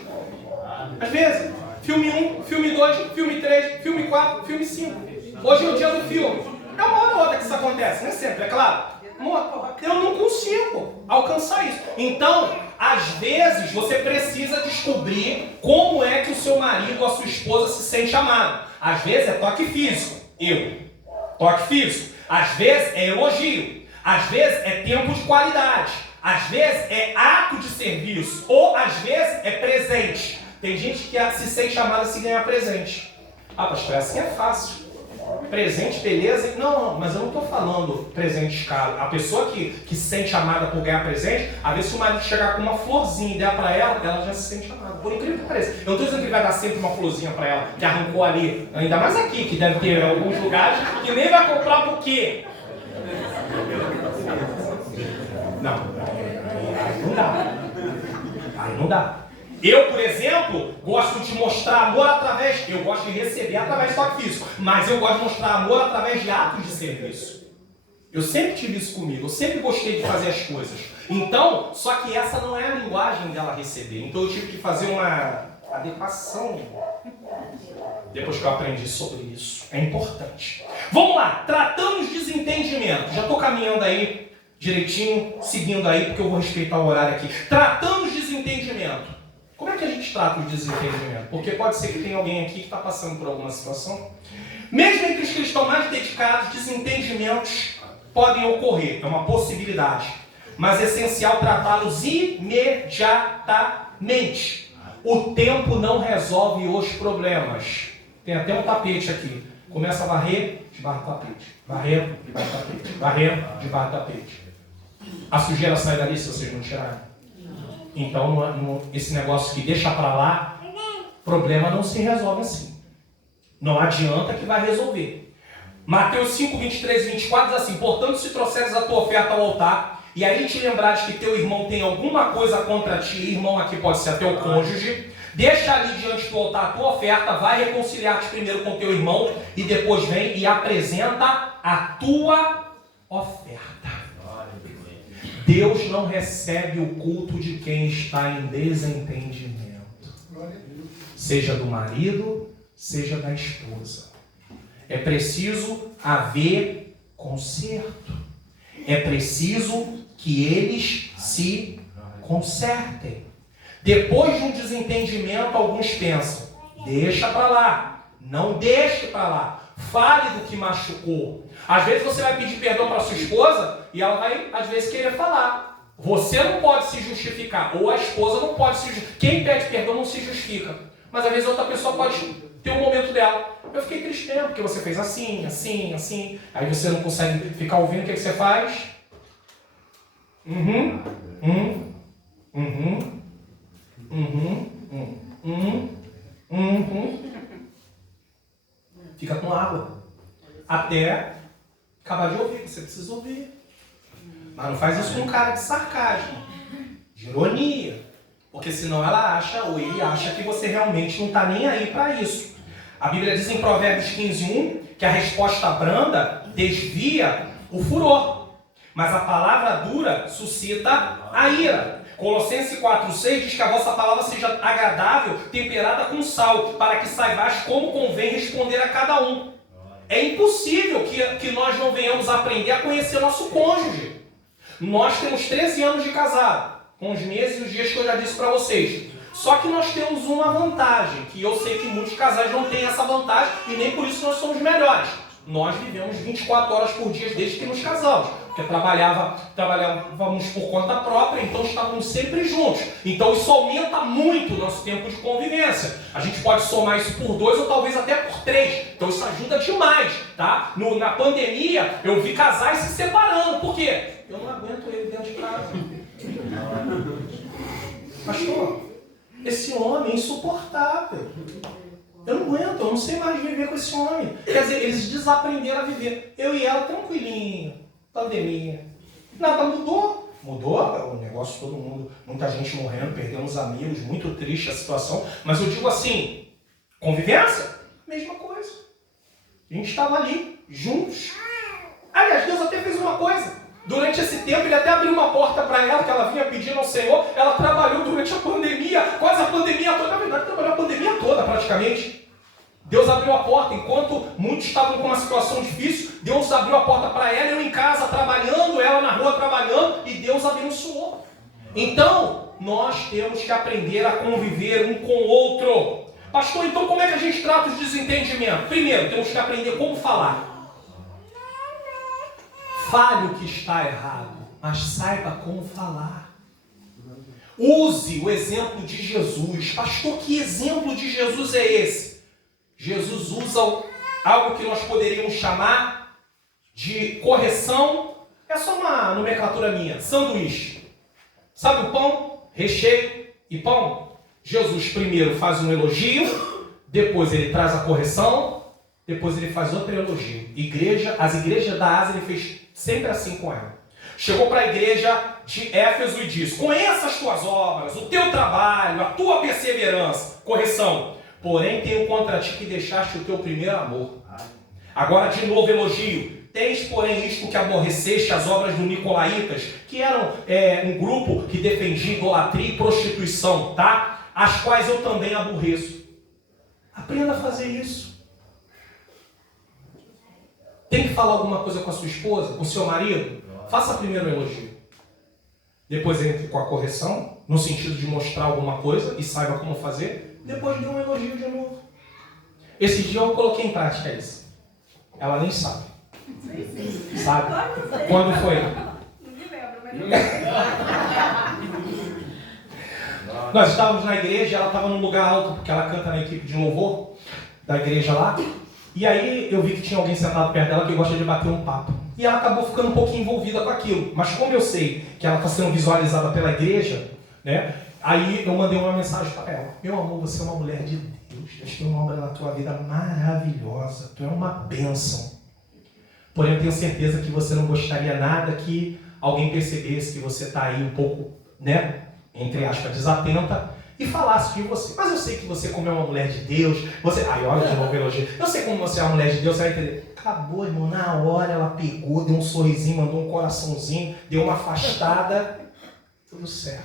Às vezes, filme 1, filme 2, filme 3, filme 4, filme 5. Hoje é o dia do filme. É uma hora ou outra que isso acontece, não é sempre, é claro. Amor, eu não consigo alcançar isso. Então, às vezes, você precisa descobrir como é que o seu marido ou a sua esposa se sente amado. Às vezes é toque físico. Toque físico. Às vezes é elogio, às vezes é tempo de qualidade, às vezes é ato de serviço, ou às vezes é presente. Tem gente que se sente amada se ganhar presente. Ah, pastor, assim é fácil. Presente, beleza? Não, mas eu não estou falando presente caro. A pessoa que se sente amada por ganhar presente, às vezes se o marido chegar com uma florzinha e der para ela já se sente amada. Por incrível que pareça. Eu não estou dizendo que vai dar sempre uma florzinha para ela, que arrancou ali. Ainda mais aqui, que deve ter alguns lugares que nem vai comprar buquê. Não. Aí não dá. Eu, por exemplo, gosto de mostrar amor através... Eu gosto de receber através do toque físico. Mas eu gosto de mostrar amor através de atos de serviço. Eu sempre tive isso comigo. Eu sempre gostei de fazer as coisas. Então, só que essa não é a linguagem dela receber. Então eu tive que fazer uma adequação. Depois que eu aprendi sobre isso. É importante. Vamos lá. Tratando os desentendimentos. Já estou caminhando aí direitinho, seguindo aí, porque eu vou respeitar o horário aqui. Tratando os desentendimentos. Como é que a gente trata o desentendimento? Porque pode ser que tenha alguém aqui que está passando por alguma situação. Mesmo entre os cristãos mais dedicados, desentendimentos podem ocorrer. É uma possibilidade. Mas é essencial tratá-los imediatamente. O tempo não resolve os problemas. Tem até um tapete aqui. Começa a varrer, debaixo do tapete. Varrer, debaixo do tapete. Varrer, debaixo do tapete. A sujeira sai dali se vocês não tirarem. Então, esse negócio que deixa para lá, problema não se resolve assim. Não adianta que vai resolver. Mateus 5, 23 e 24 diz assim: portanto, se trouxeres a tua oferta ao altar, e aí te lembrares que teu irmão tem alguma coisa contra ti, irmão aqui pode ser teu cônjuge, deixa ali diante do altar a tua oferta, vai reconciliar-te primeiro com teu irmão, e depois vem e apresenta a tua oferta. Deus não recebe o culto de quem está em desentendimento, seja do marido, seja da esposa. É preciso haver conserto. É preciso que eles se consertem. Depois de um desentendimento, alguns pensam: deixa para lá, não deixe para lá. Fale do que machucou. Às vezes você vai pedir perdão para sua esposa e ela vai, às vezes, querer falar. Você não pode se justificar, ou a esposa não pode se justificar. Quem pede perdão não se justifica. Mas às vezes outra pessoa pode ter um momento dela. Eu fiquei triste mesmo, porque você fez assim, assim, assim. Aí você não consegue ficar ouvindo, o que você faz? Fica com água. Até acabar de ouvir, você precisa ouvir. Mas não faz isso com um cara de sarcasmo, de ironia. Porque senão ela acha, ou ele acha, que você realmente não está nem aí para isso. A Bíblia diz em Provérbios 15:1 que a resposta branda desvia o furor, mas a palavra dura suscita a ira. Colossenses 4:6 diz que a vossa palavra seja agradável, temperada com sal, para que saibais como convém responder a cada um. É impossível que nós não venhamos a aprender a conhecer nosso cônjuge. Nós temos 13 anos de casado, com os meses e os dias que eu já disse para vocês. Só que nós temos uma vantagem, que eu sei que muitos casais não têm essa vantagem, e nem por isso nós somos melhores. Nós vivemos 24 horas por dia desde que nos casamos, porque trabalhávamos por conta própria, então estávamos sempre juntos. Então isso aumenta muito o nosso tempo de convivência. A gente pode somar isso por 2 ou talvez até por 3. Então isso ajuda demais, tá? Na pandemia, eu vi casais se separando. Por quê? Eu não aguento ele dentro de casa. Pastor, esse homem é insuportável. Eu não aguento, eu não sei mais viver com esse homem. Quer dizer, eles desaprenderam a viver. Eu e ela tranquilinho, pandemia. Nada mudou. Mudou o negócio, todo mundo, muita gente morrendo, perdemos amigos, muito triste a situação. Mas eu digo assim, convivência, mesma coisa. A gente estava ali, juntos. Aliás, Deus até fez uma coisa. Durante esse tempo, ele até abriu uma porta para ela, que ela vinha pedindo ao Senhor. Ela trabalhou durante a pandemia, quase a pandemia toda. Na verdade, trabalhou a pandemia toda, praticamente. Deus abriu a porta. Enquanto muitos estavam com uma situação difícil, Deus abriu a porta para ela, eu em casa trabalhando, ela na rua trabalhando, e Deus abençoou. Então, nós temos que aprender a conviver um com o outro. Pastor, então como é que a gente trata os desentendimentos? Primeiro, temos que aprender como falar. Fale o que está errado, mas saiba como falar. Use o exemplo de Jesus. Pastor, que exemplo de Jesus é esse? Jesus usa algo que nós poderíamos chamar de correção. É só uma nomenclatura minha. Sanduíche. Sabe o pão? Recheio e pão? Jesus primeiro faz um elogio, depois ele traz a correção, depois ele faz outro elogio. As igrejas da Ásia ele fez sempre assim com ela. Chegou para a igreja de Éfeso e disse: conheça as tuas obras, o teu trabalho, a tua perseverança. Correção. Porém, tenho contra ti que deixaste o teu primeiro amor. Agora, de novo, elogio. Tens, porém, isto que aborreceste as obras dos Nicolaítas, que eram um grupo que defendia idolatria e prostituição, tá? As quais eu também aborreço. Aprenda a fazer isso. Tem que falar alguma coisa com a sua esposa, com o seu marido? Faça primeiro o elogio. Depois entre com a correção, no sentido de mostrar alguma coisa e saiba como fazer. Depois dê um elogio de novo. Esse dia eu coloquei em prática isso. Ela nem sabe. Sabe? Quando foi? Nós estávamos na igreja, ela estava num lugar alto, porque ela canta na equipe de louvor da igreja lá. E aí eu vi que tinha alguém sentado perto dela que gosta de bater um papo. E ela acabou ficando um pouquinho envolvida com aquilo. Mas como eu sei que ela está sendo visualizada pela igreja, né? Aí eu mandei uma mensagem para ela: meu amor, você é uma mulher de Deus. Deus tem uma obra na tua vida maravilhosa. Tu é uma bênção. Porém, eu tenho certeza que você não gostaria nada que alguém percebesse que você está aí um pouco, né, entre aspas, desatenta e falasse de você. Mas eu sei que você, como é uma mulher de Deus, você... Ai, olha de novo o elogio. Eu sei como você é uma mulher de Deus, você vai entender. Acabou, irmão. Na hora ela pegou, deu um sorrisinho, mandou um coraçãozinho, deu uma afastada. Tudo certo.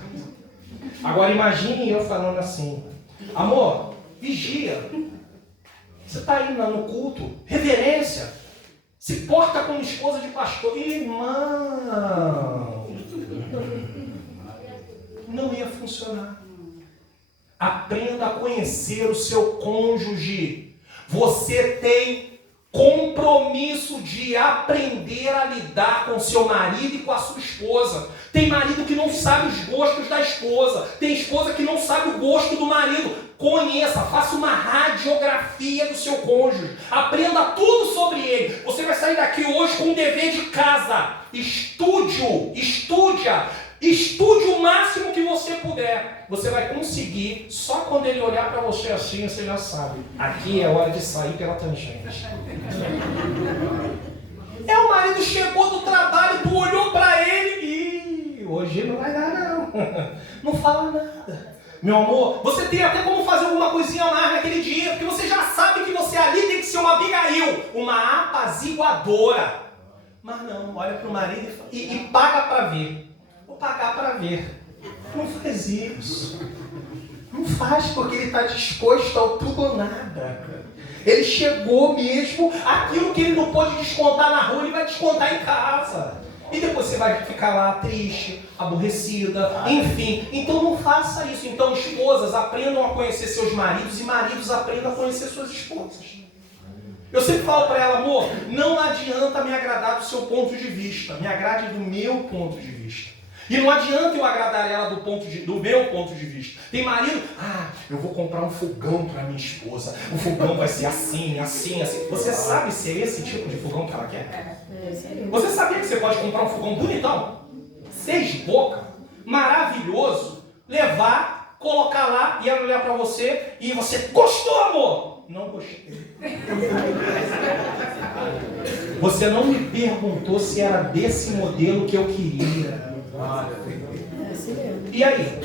Agora imagine eu falando assim: amor, vigia. Você está aí no culto, reverência. Se porta como esposa de pastor. Irmão, não ia funcionar. Aprenda a conhecer o seu cônjuge. Você tem compromisso de aprender a lidar com seu marido e com a sua esposa. Tem marido que não sabe os gostos da esposa. Tem esposa que não sabe o gosto do marido. Conheça, faça uma radiografia do seu cônjuge. Aprenda tudo sobre ele. Você vai sair daqui hoje com um dever de casa. Estude o máximo que você puder. Você vai conseguir, só quando ele olhar para você assim, você já sabe. Aqui é hora de sair pela tangente. O marido chegou do trabalho, tu olhou para ele e hoje não vai dar não. Não fala nada. Meu amor, você tem até como fazer alguma coisinha mais naquele dia, porque você já sabe que você ali tem que ser uma Abigail, uma apaziguadora. Mas não, olha para o marido e paga para ver. Vou pagar para ver. Não faz isso. Não faz porque ele está disposto ao tudo ou nada. Ele chegou mesmo, aquilo que ele não pode descontar na rua, ele vai descontar em casa. E depois você vai ficar lá triste, aborrecida, enfim. Então não faça isso. Então esposas, aprendam a conhecer seus maridos e maridos aprendam a conhecer suas esposas. Eu sempre falo para ela, amor, não adianta me agradar do seu ponto de vista, me agrade do meu ponto de vista. E não adianta eu agradar ela do meu ponto de vista. Tem marido, eu vou comprar um fogão para minha esposa. O fogão vai ser assim, assim, assim. Você sabe se é esse tipo de fogão que ela quer? Você sabia que você pode comprar um fogão bonitão? 6 bocas, maravilhoso, levar, colocar lá e ela olhar para você e você, gostou, amor? Não gostei. Você não me perguntou se era desse modelo que eu queria. E aí?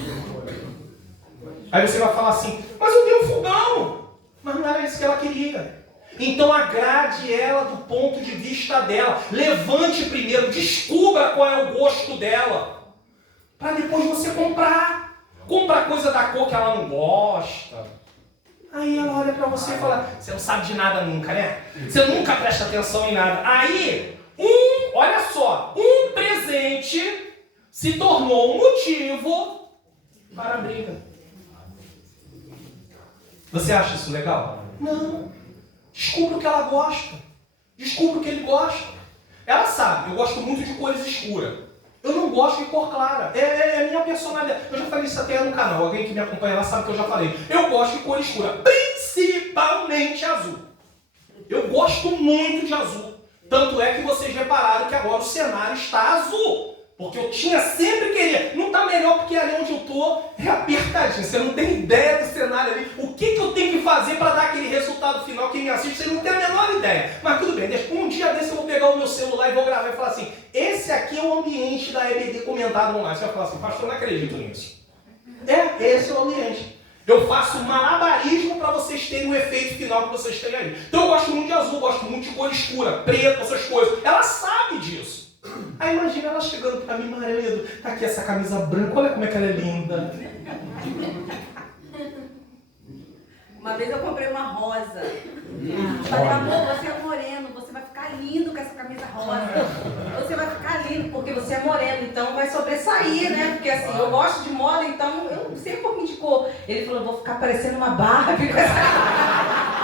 Aí você vai falar assim, mas eu dei um fogão. Mas não era isso que ela queria. Então agrade ela do ponto de vista dela. Levante primeiro, descubra qual é o gosto dela. Para depois você comprar. Comprar coisa da cor que ela não gosta. Aí ela olha para você e fala, você não sabe de nada nunca, né? Você nunca presta atenção em nada. Aí, olha só, um presente se tornou um motivo para a briga. Você acha isso legal? Não. Descubra o que ela gosta. Descubra o que ele gosta. Ela sabe, eu gosto muito de cores escuras. Eu não gosto de cor clara. É a minha personalidade. Eu já falei isso até no canal. Alguém que me acompanha lá sabe que eu já falei. Eu gosto de cor escura. Principalmente azul. Eu gosto muito de azul. Tanto é que vocês repararam que agora o cenário está azul. Porque eu sempre queria. Não está melhor porque ali onde eu estou é apertadinho. Você não tem ideia do cenário ali. O que eu tenho que fazer para dar aquele resultado final? Quem me assiste, você não tem a menor ideia. Mas tudo bem. Um dia desse eu vou pegar o meu celular e vou gravar e falar assim, esse aqui é o ambiente da EBD comentado online. Você vai falar assim, pastor, eu não acredito nisso. Esse é o ambiente. Eu faço malabarismo para vocês terem o efeito final que vocês têm aí. Então eu gosto muito de azul, gosto muito de cor escura, preto, essas coisas. Ela sabe disso. Aí imagina ela chegando pra mim, marido, tá aqui essa camisa branca, olha como é que ela é linda. Uma vez eu comprei uma rosa. Falei, amor, você é moreno, você vai ficar lindo com essa camisa rosa. Você vai ficar lindo porque você é moreno, então vai sobressair, né? Porque assim, eu gosto de moda, então eu sei um pouquinho de cor. Ele falou, vou ficar parecendo uma Barbie com essa...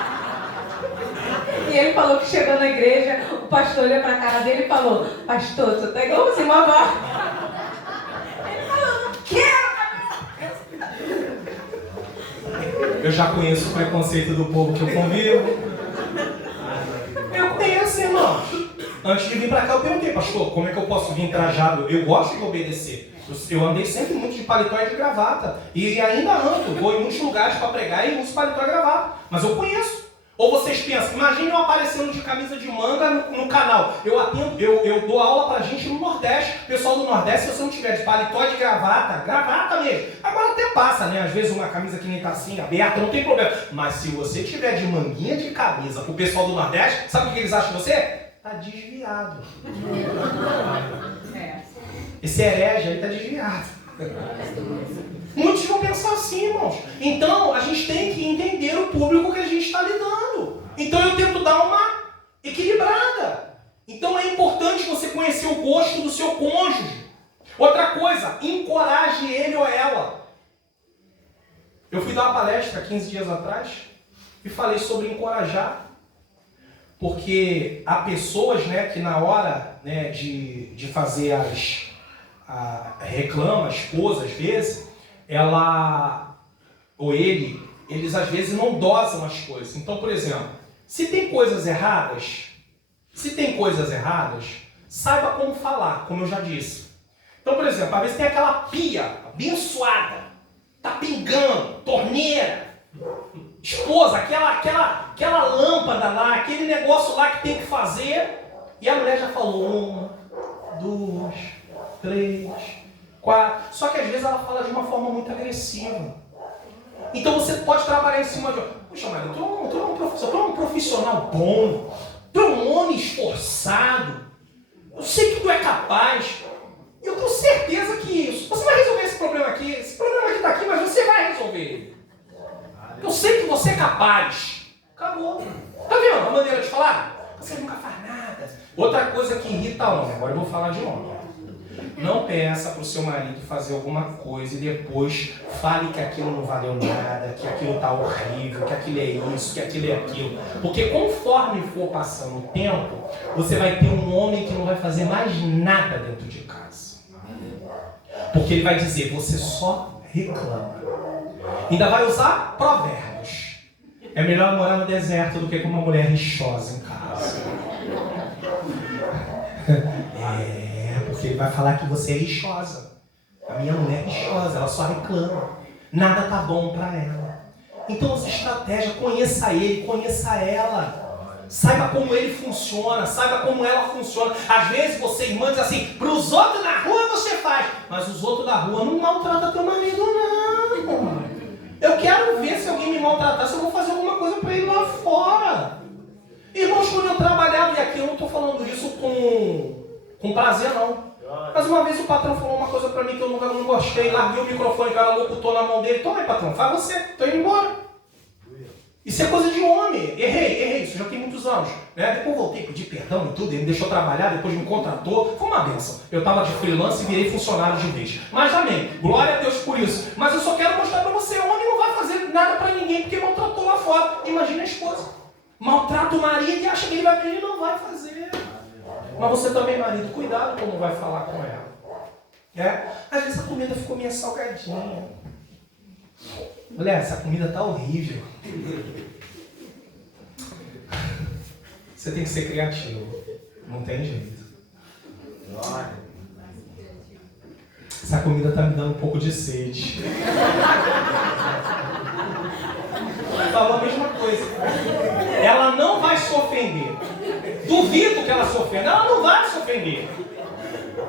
E ele falou que chegou na igreja, o pastor olhou pra cara dele e falou, pastor, você tá igual você, uma Barbie. Ele falou, não quero camisa. Eu já conheço o preconceito do povo que eu convivo. Eu conheço, irmãos. Antes de vir para cá, eu perguntei, pastor, como é que eu posso vir trajado? Eu gosto de obedecer. Eu andei sempre muito de paletó e de gravata. E ainda ando. Vou em muitos lugares para pregar e uso paletó e gravata. Mas eu conheço. Ou vocês pensam, imagine eu aparecendo de camisa de manga no canal. Eu dou aula pra gente no Nordeste. Pessoal do Nordeste, se você não tiver de paletó e de gravata mesmo. Agora até passa, né? Às vezes uma camisa que nem tá assim, aberta, não tem problema. Mas se você tiver de manguinha de camisa pro pessoal do Nordeste, sabe o que eles acham de você? Tá desviado. Esse herege aí tá desviado. Muitos vão pensar assim, irmãos. Então, a gente tem que entender o público que a gente está lidando. Então, eu tento dar uma equilibrada. Então, é importante você conhecer o gosto do seu cônjuge. Outra coisa, encoraje ele ou ela. Eu fui dar uma palestra 15 dias atrás e falei sobre encorajar. Porque há pessoas, né, que na hora, né, de fazer reclama, a esposa, às vezes, ela ou eles às vezes não dosam as coisas. Então, por exemplo, se tem coisas erradas, saiba como falar, como eu já disse. Então, por exemplo, às vezes tem aquela pia abençoada, tá pingando, torneira, esposa, aquela lâmpada lá, aquele negócio lá que tem que fazer, e a mulher já falou 1, 2, 3, 4. Só que às vezes ela fala de uma forma muito agressiva. Então você pode trabalhar em cima de... Poxa, Maria, tu é um profissional bom, tu é um homem esforçado, eu sei que tu é capaz, eu tenho certeza que você vai resolver esse problema aqui está aqui, mas você vai resolver ele. Eu sei que você é capaz. Acabou. Tá vendo a maneira de falar? Você nunca faz nada. Outra coisa que irrita homem, agora eu vou falar de homem. Não peça para o seu marido fazer alguma coisa e depois fale que aquilo não valeu nada, que aquilo está horrível, que aquilo é isso, que aquilo é aquilo. Porque conforme for passando o tempo, você vai ter um homem que não vai fazer mais nada dentro de casa. Porque ele vai dizer, você só reclama. Ainda vai usar provérbios. É melhor morar no deserto do que com uma mulher rixosa em casa. Porque ele vai falar que você é rixosa. A minha mulher é rixosa, ela só reclama. Nada tá bom para ela. Então essa estratégia, conheça ele, conheça ela. Saiba como ele funciona, saiba como ela funciona. Às vezes você, irmã, diz assim, para os outros na rua você faz, mas os outros da rua não maltratam teu marido, não. Eu quero ver se alguém me maltratar, se eu vou fazer alguma coisa para ele lá fora. Irmãos, quando eu trabalhava, e aqui eu não estou falando isso com prazer, não. Mas uma vez o patrão falou uma coisa para mim que eu nunca não gostei, larguei o microfone, o cara locutor na mão dele. Toma aí, patrão, faz você, estou indo embora. Isso é coisa de homem. Errei, isso já tem muitos anos. Né? Depois voltei, pedi perdão e tudo, ele me deixou trabalhar, depois me contratou. Foi uma benção. Eu estava de freelance e virei funcionário de vez. Mas amém, glória a Deus por isso. Mas eu só quero mostrar para você, homem não vai fazer nada para ninguém porque maltratou lá fora. Imagina a esposa. Maltrata o marido e acha que ele vai ver, ele não vai fazer. Mas você também, marido, cuidado como vai falar com ela. Às vezes a comida ficou meio salgadinha. Mulher, essa comida tá horrível. Você tem que ser criativo. Não tem jeito. Essa comida tá me dando um pouco de sede. Falou a mesma coisa. Ela não vai se ofender. Duvido que ela se ofenda. Ela não vai se ofender.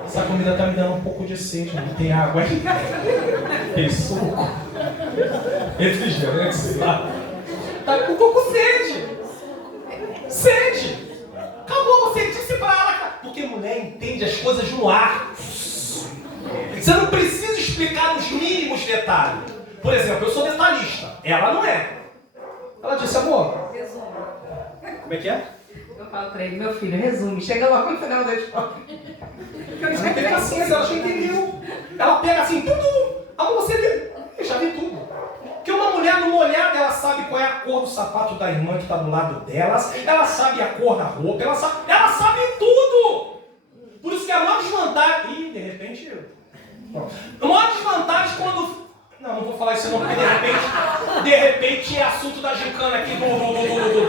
Essa comida tá me dando um pouco de sede. Não tem água aí. Tem suco. Refrigerante, sei lá. Eu tô com sede. Sede. Acabou, você disse pra ela. Porque mulher entende as coisas no ar. Você não precisa explicar nos mínimos detalhes. Por exemplo, eu sou detalhista. Ela não é. Ela disse, amor. Resume. Como é que é? Eu falo pra ele, meu filho, resume. Chega logo no final da história. Ela não tem paciência, ela já entendeu. Ela pega assim, tudo. Amor, você vê. Eu já vi tudo. Porque uma mulher, numa olhada, ela sabe qual é a cor do sapato da irmã que está do lado delas. Ela sabe a cor da roupa. Ela sabe tudo. Por isso que a maior desvantagem... Ih, de repente... A maior desvantagem quando... Não vou falar isso não, porque de repente é assunto da gincana aqui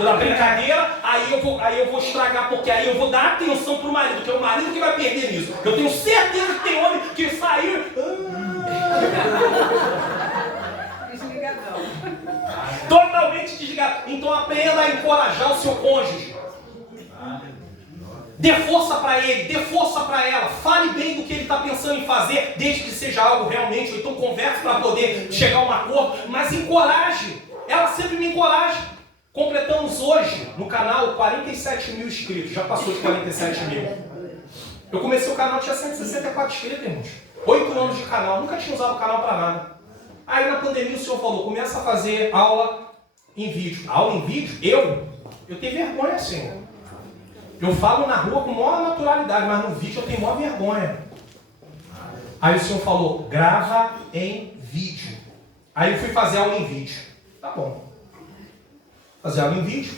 da brincadeira, aí aí eu vou estragar, porque aí eu vou dar atenção pro marido, que é o marido que vai perder nisso. Eu tenho certeza que tem homem que saiu... Desligadão. Totalmente desligado. Então aprenda a encorajar o seu cônjuge. Dê força para ele, dê força para ela. Fale bem do que ele está pensando em fazer, desde que seja algo realmente, ou então converse para poder chegar a um acordo, mas encoraje. Ela sempre me encoraja. Completamos hoje no canal 47 mil inscritos, já passou de 47 mil. Eu comecei o canal, tinha 164 inscritos, irmãos. 8 anos de canal, nunca tinha usado o canal para nada. Aí na pandemia o senhor falou, começa a fazer aula em vídeo. Aula em vídeo? Eu tenho vergonha, senhor. Eu falo na rua com maior naturalidade, mas no vídeo eu tenho maior vergonha. Aí o senhor falou, grava em vídeo. Aí eu fui fazer aula em vídeo. Tá bom. Fazer aula em vídeo.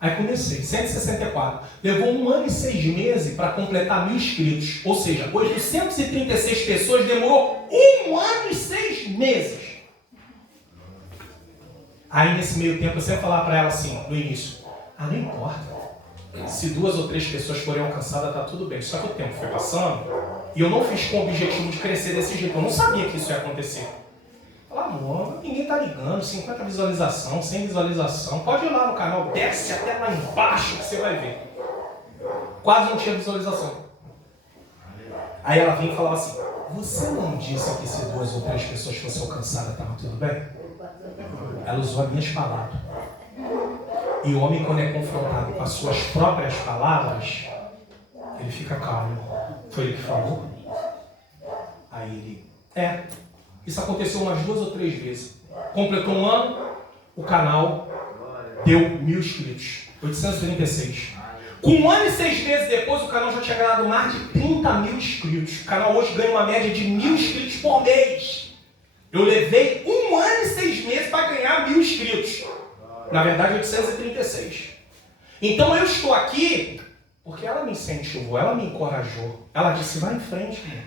Aí comecei, 164. Levou 1 ano e 6 meses para completar 1000 inscritos. Ou seja, 836 pessoas, demorou 1 ano e 6 meses. Aí nesse meio tempo eu sempre falava para ela assim, no início, não importa. Se 2 ou 3 pessoas forem alcançadas, tá tudo bem. Só que o tempo foi passando e eu não fiz com o objetivo de crescer desse jeito. Eu não sabia que isso ia acontecer. Fala, amor, ninguém tá ligando, 50 visualização, 100 visualização. Pode ir lá no canal, desce até lá embaixo que você vai ver. Quase não tinha visualização. Aí ela vinha e falava assim, você não disse que se 2 ou 3 pessoas fossem alcançadas, tava tudo bem? Ela usou as minhas palavras. E o homem, quando é confrontado com as suas próprias palavras, ele fica calmo. Foi ele que falou? Aí ele... Isso aconteceu umas 2 ou 3 vezes. Completou 1 ano, o canal deu 1000 inscritos. 836. Com 1 ano e 6 meses depois, o canal já tinha ganhado mais de 30 mil inscritos. O canal hoje ganha uma média de 1000 inscritos por mês. Eu levei 1 ano e 6 meses para ganhar 1000 inscritos. Na verdade, 836. Então eu estou aqui porque ela me incentivou, ela me encorajou. Ela disse, vai em frente, meu.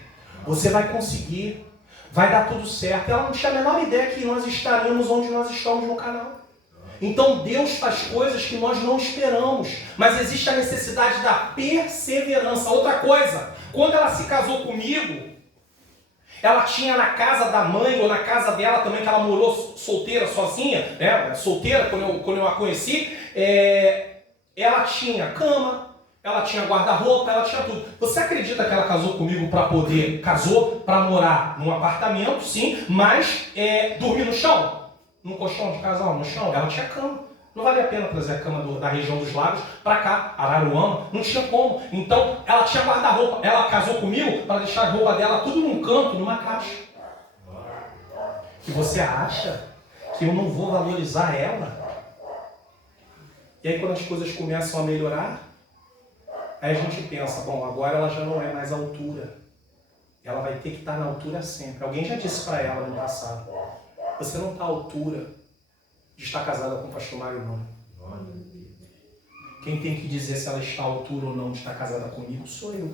Você vai conseguir. Vai dar tudo certo. Ela não tinha a menor ideia que nós estaríamos onde nós estamos no canal. Então Deus faz coisas que nós não esperamos. Mas existe a necessidade da perseverança. Outra coisa, quando ela se casou comigo, ela tinha na casa da mãe ou na casa dela também, que ela morou solteira, sozinha, né? Solteira, quando eu a conheci, ela tinha cama, ela tinha guarda-roupa, ela tinha tudo. Você acredita que ela casou comigo casou para morar num apartamento, sim, mas dormir no chão? Num colchão de casal, no chão? Ela tinha cama. Não valia a pena trazer a cama da região dos lagos para cá, Araruama, não tinha como. Então, ela tinha guarda-roupa. Ela casou comigo para deixar a roupa dela tudo num canto, numa caixa. E você acha que eu não vou valorizar ela? E aí, quando as coisas começam a melhorar, aí a gente pensa, bom, agora ela já não é mais a altura. Ela vai ter que estar na altura sempre. Alguém já disse para ela no passado, você não está à altura de estar casada com o pastor Mário, não. Quem tem que dizer se ela está à altura ou não de estar casada comigo sou eu.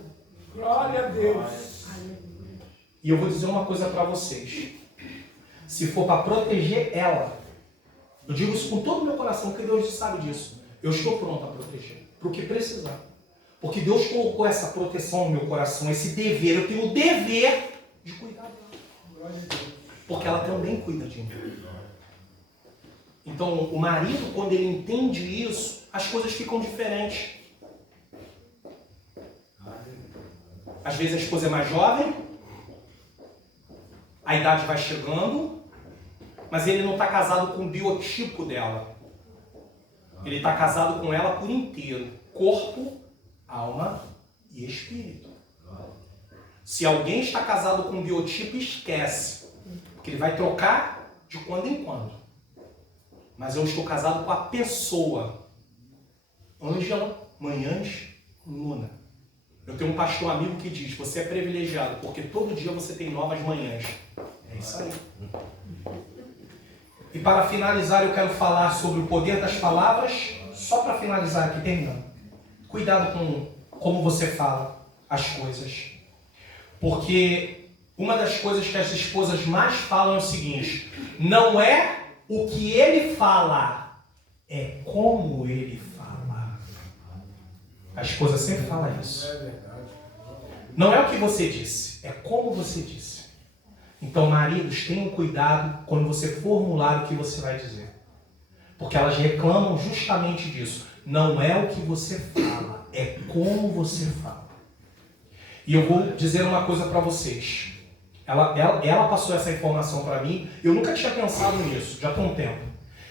Glória a Deus. E eu vou dizer uma coisa para vocês. Se for para proteger ela, eu digo isso com todo o meu coração, porque Deus sabe disso. Eu estou pronto a proteger, para o que precisar. Porque Deus colocou essa proteção no meu coração, esse dever. Eu tenho o dever de cuidar dela. Porque ela também cuida de mim. Então, o marido, quando ele entende isso, as coisas ficam diferentes. Às vezes a esposa é mais jovem, a idade vai chegando, mas ele não está casado com o biotipo dela. Ele está casado com ela por inteiro. Corpo, alma e espírito. Se alguém está casado com o biotipo, esquece. Porque ele vai trocar de quando em quando. Mas eu estou casado com a pessoa. Ângela Manhães Luna. Eu tenho um pastor amigo que diz, você é privilegiado, porque todo dia você tem novas manhãs. É isso aí. E para finalizar, eu quero falar sobre o poder das palavras, só para finalizar aqui, terminando. Cuidado com como você fala as coisas. Porque uma das coisas que as esposas mais falam é o seguinte, não é o que ele fala, é como ele fala. A esposa sempre fala isso. Não é o que você disse, é como você disse. Então, maridos, tenham cuidado quando você formular o que você vai dizer. Porque elas reclamam justamente disso. Não é o que você fala, é como você fala. E eu vou dizer uma coisa para vocês. Ela passou essa informação para mim, eu nunca tinha pensado nisso, já tem um tempo.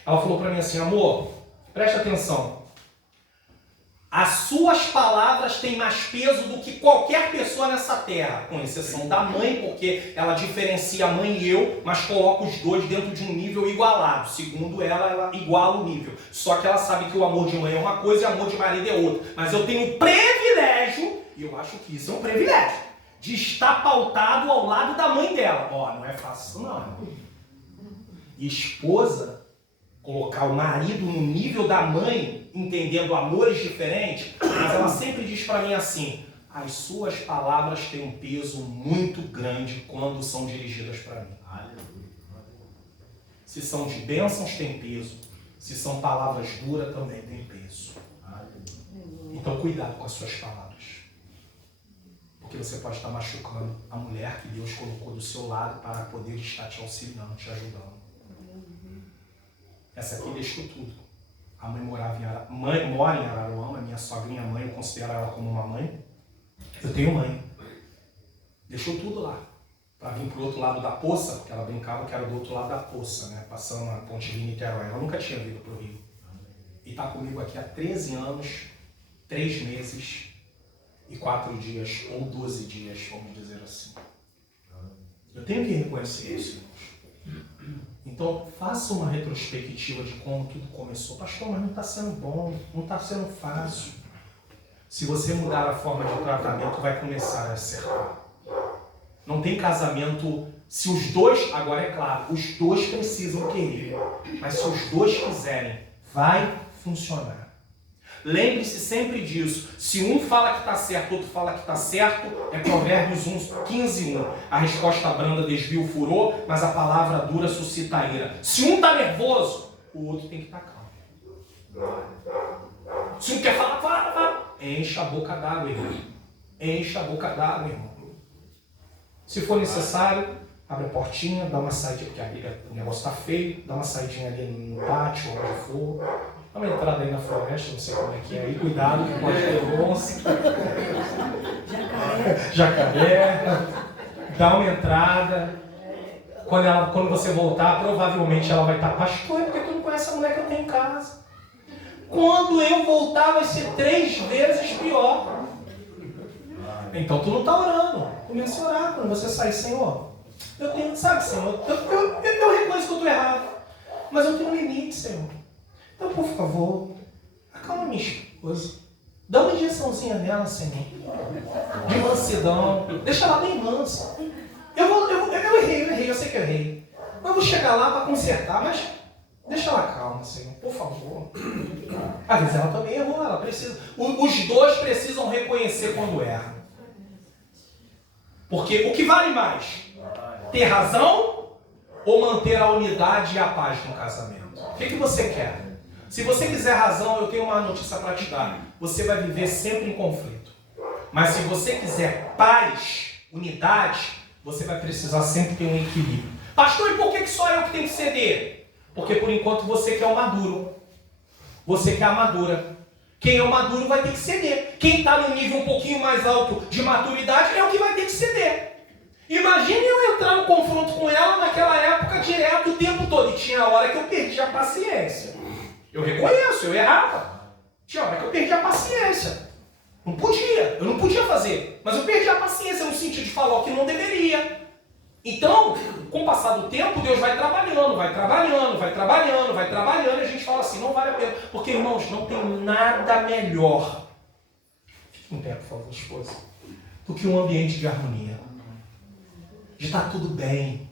Ela falou para mim assim, amor, presta atenção. As suas palavras têm mais peso do que qualquer pessoa nessa terra, com exceção da mãe, porque ela diferencia a mãe e eu, mas coloca os dois dentro de um nível igualado. Segundo ela iguala o nível. Só que ela sabe que o amor de mãe é uma coisa e o amor de marido é outra. Mas eu tenho o privilégio, e eu acho que isso é um privilégio, de estar pautado ao lado da mãe dela. Ó, não é fácil não. E esposa, colocar o marido no nível da mãe, entendendo amores diferentes, mas ela sempre diz para mim assim, as suas palavras têm um peso muito grande quando são dirigidas para mim. Se são de bênçãos, tem peso. Se são palavras duras, também tem peso. Então, cuidado com as suas palavras. Porque você pode estar machucando a mulher que Deus colocou do seu lado para poder estar te auxiliando, te ajudando. Essa aqui deixou tudo. A mãe mora em Araruama, minha sogrinha mãe, eu considero ela como uma mãe. Eu tenho mãe. Deixou tudo lá. Para vir pro outro lado da poça, porque ela brincava que era do outro lado da poça, né? Passando na Ponte Rio-Niterói. Ela nunca tinha vindo pro Rio. E está comigo aqui há 13 anos, 3 meses e 4 dias, ou 12 dias, vamos dizer assim. Eu tenho que reconhecer isso, irmãos. Então, faça uma retrospectiva de como tudo começou. Pastor, mas não está sendo bom, não está sendo fácil. Se você mudar a forma de tratamento, vai começar a acertar. Não tem casamento, se os dois, agora é claro, os dois precisam querer. Mas se os dois quiserem, vai funcionar. Lembre-se sempre disso. Se um fala que está certo, outro fala que está certo, é Provérbios 15:1. A resposta branda desvia o furor, mas a palavra dura suscita a ira. Se um está nervoso, o outro tem que estar calmo. Se um quer falar, fala. Encha a boca d'água, irmão. Encha a boca d'água, irmão. Se for necessário, abre a portinha, dá uma saidinha, porque o negócio está feio, dá uma saidinha ali no pátio, onde for. Dá uma entrada aí na floresta, não sei como é que é aí, cuidado que pode ter onça. Jacaré. Dá uma entrada. Quando você voltar, provavelmente ela vai estar, pastor, é porque tu não conhece a mulher que eu tenho em casa. Quando eu voltar, vai ser 3 vezes pior. Então tu não está orando. Comece a orar quando você sair, Senhor. Eu tenho, sabe, Senhor, eu reconheço que eu estou errado. Mas eu tenho um limite, Senhor. Então, por favor, acalma minha esposa. Dá uma injeçãozinha nela, Senhor. De mansidão. Deixa ela bem mansa. Eu errei, eu sei que eu errei. Mas eu vou chegar lá para consertar, mas deixa ela calma, Senhor, por favor. Às vezes ela também errou, ela precisa. Os dois precisam reconhecer quando erram. Porque o que vale mais? Ter razão ou manter a unidade e a paz no casamento? O que você quer? Se você quiser razão, eu tenho uma notícia para te dar. Você vai viver sempre em conflito. Mas se você quiser paz, unidade, você vai precisar sempre ter um equilíbrio. Pastor, e por que só eu que tenho que ceder? Porque por enquanto você quer o maduro. Você quer a madura. Quem é o maduro vai ter que ceder. Quem está num nível um pouquinho mais alto de maturidade é o que vai ter que ceder. Imagine eu entrar no confronto com ela naquela época direto o tempo todo. E tinha hora que eu perdi a paciência. Eu reconheço, eu errava. Tinha hora que eu perdi a paciência. Eu não podia fazer. Mas eu perdi a paciência no sentido de falar o que não deveria. Então, com o passar do tempo, Deus vai trabalhando, e a gente fala assim, não vale a pena. Porque, irmãos, não tem nada melhor, fique em pé, por favor, esposa, do que um ambiente de harmonia. De estar tudo bem.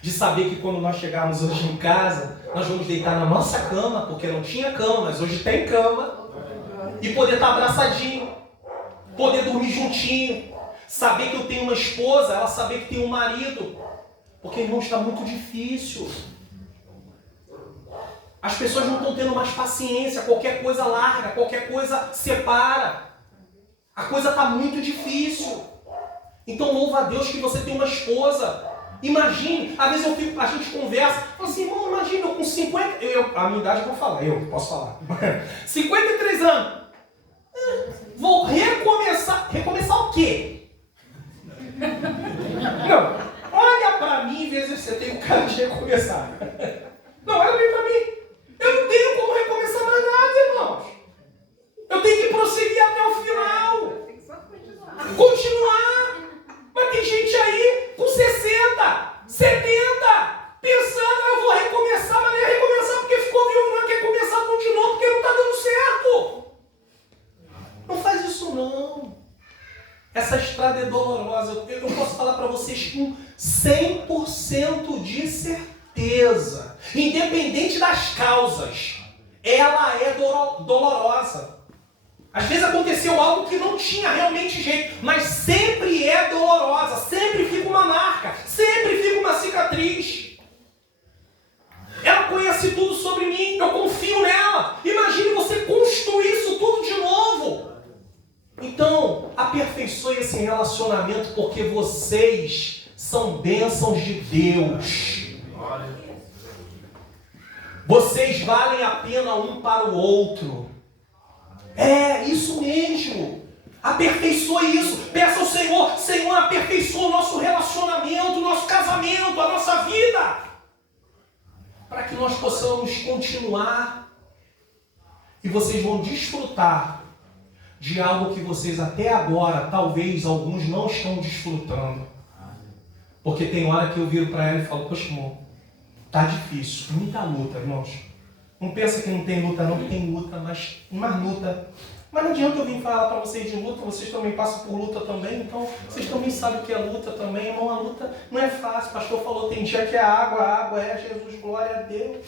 De saber que quando nós chegarmos hoje em casa, nós vamos deitar na nossa cama, porque não tinha cama, mas hoje tem cama. E poder estar abraçadinho. Poder dormir juntinho. Saber que eu tenho uma esposa, ela saber que tem um marido. Porque, irmão, está muito difícil. As pessoas não estão tendo mais paciência. Qualquer coisa larga, qualquer coisa separa. A coisa está muito difícil. Então louva a Deus que você tem uma esposa. Imagine, às vezes a gente conversa, fala assim, irmão, imagina, eu com 50, a minha idade eu vou falar, eu posso falar. 53 anos. Vou recomeçar. Recomeçar o quê? Não, olha pra mim e vê se você tem um cara de recomeçar. Não, olha bem pra mim. Eu não tenho como recomeçar mais nada, irmãos. Eu tenho que prosseguir até o final. Tem que só continuar. Continuar. Mas tem gente aí com 60, 70, pensando, eu vou recomeçar, mas nem recomeçar porque ficou viúvo, não quer começar tudo de novo porque não está dando certo. Não faz isso não. Essa estrada é dolorosa. Eu posso falar para vocês com 100% de certeza. Independente das causas, ela é dolorosa. Às vezes aconteceu algo que não tinha realmente jeito, mas sempre é dolorosa, sempre fica uma marca, sempre fica uma cicatriz. Ela conhece tudo sobre mim, eu confio nela. Imagine você construir isso tudo de novo. Então, aperfeiçoe esse relacionamento porque vocês são bênçãos de Deus. Vocês valem a pena um para o outro. É, isso mesmo. Aperfeiçoe isso. Peça ao Senhor, Senhor, aperfeiçoa o nosso relacionamento, o nosso casamento, a nossa vida. Para que nós possamos continuar. E vocês vão desfrutar de algo que vocês até agora, talvez alguns não estão desfrutando. Porque tem hora que eu viro para ela e falo, poxa, amor, tá difícil, muita luta, irmãos. Não pensa que não tem luta não, que tem luta, mas uma luta. Mas não adianta eu vir falar para vocês de luta, vocês também passam por luta também, então vocês também sabem o que é luta também, irmão, a luta não é fácil. O pastor falou, tem dia que é água é Jesus, glória a Deus.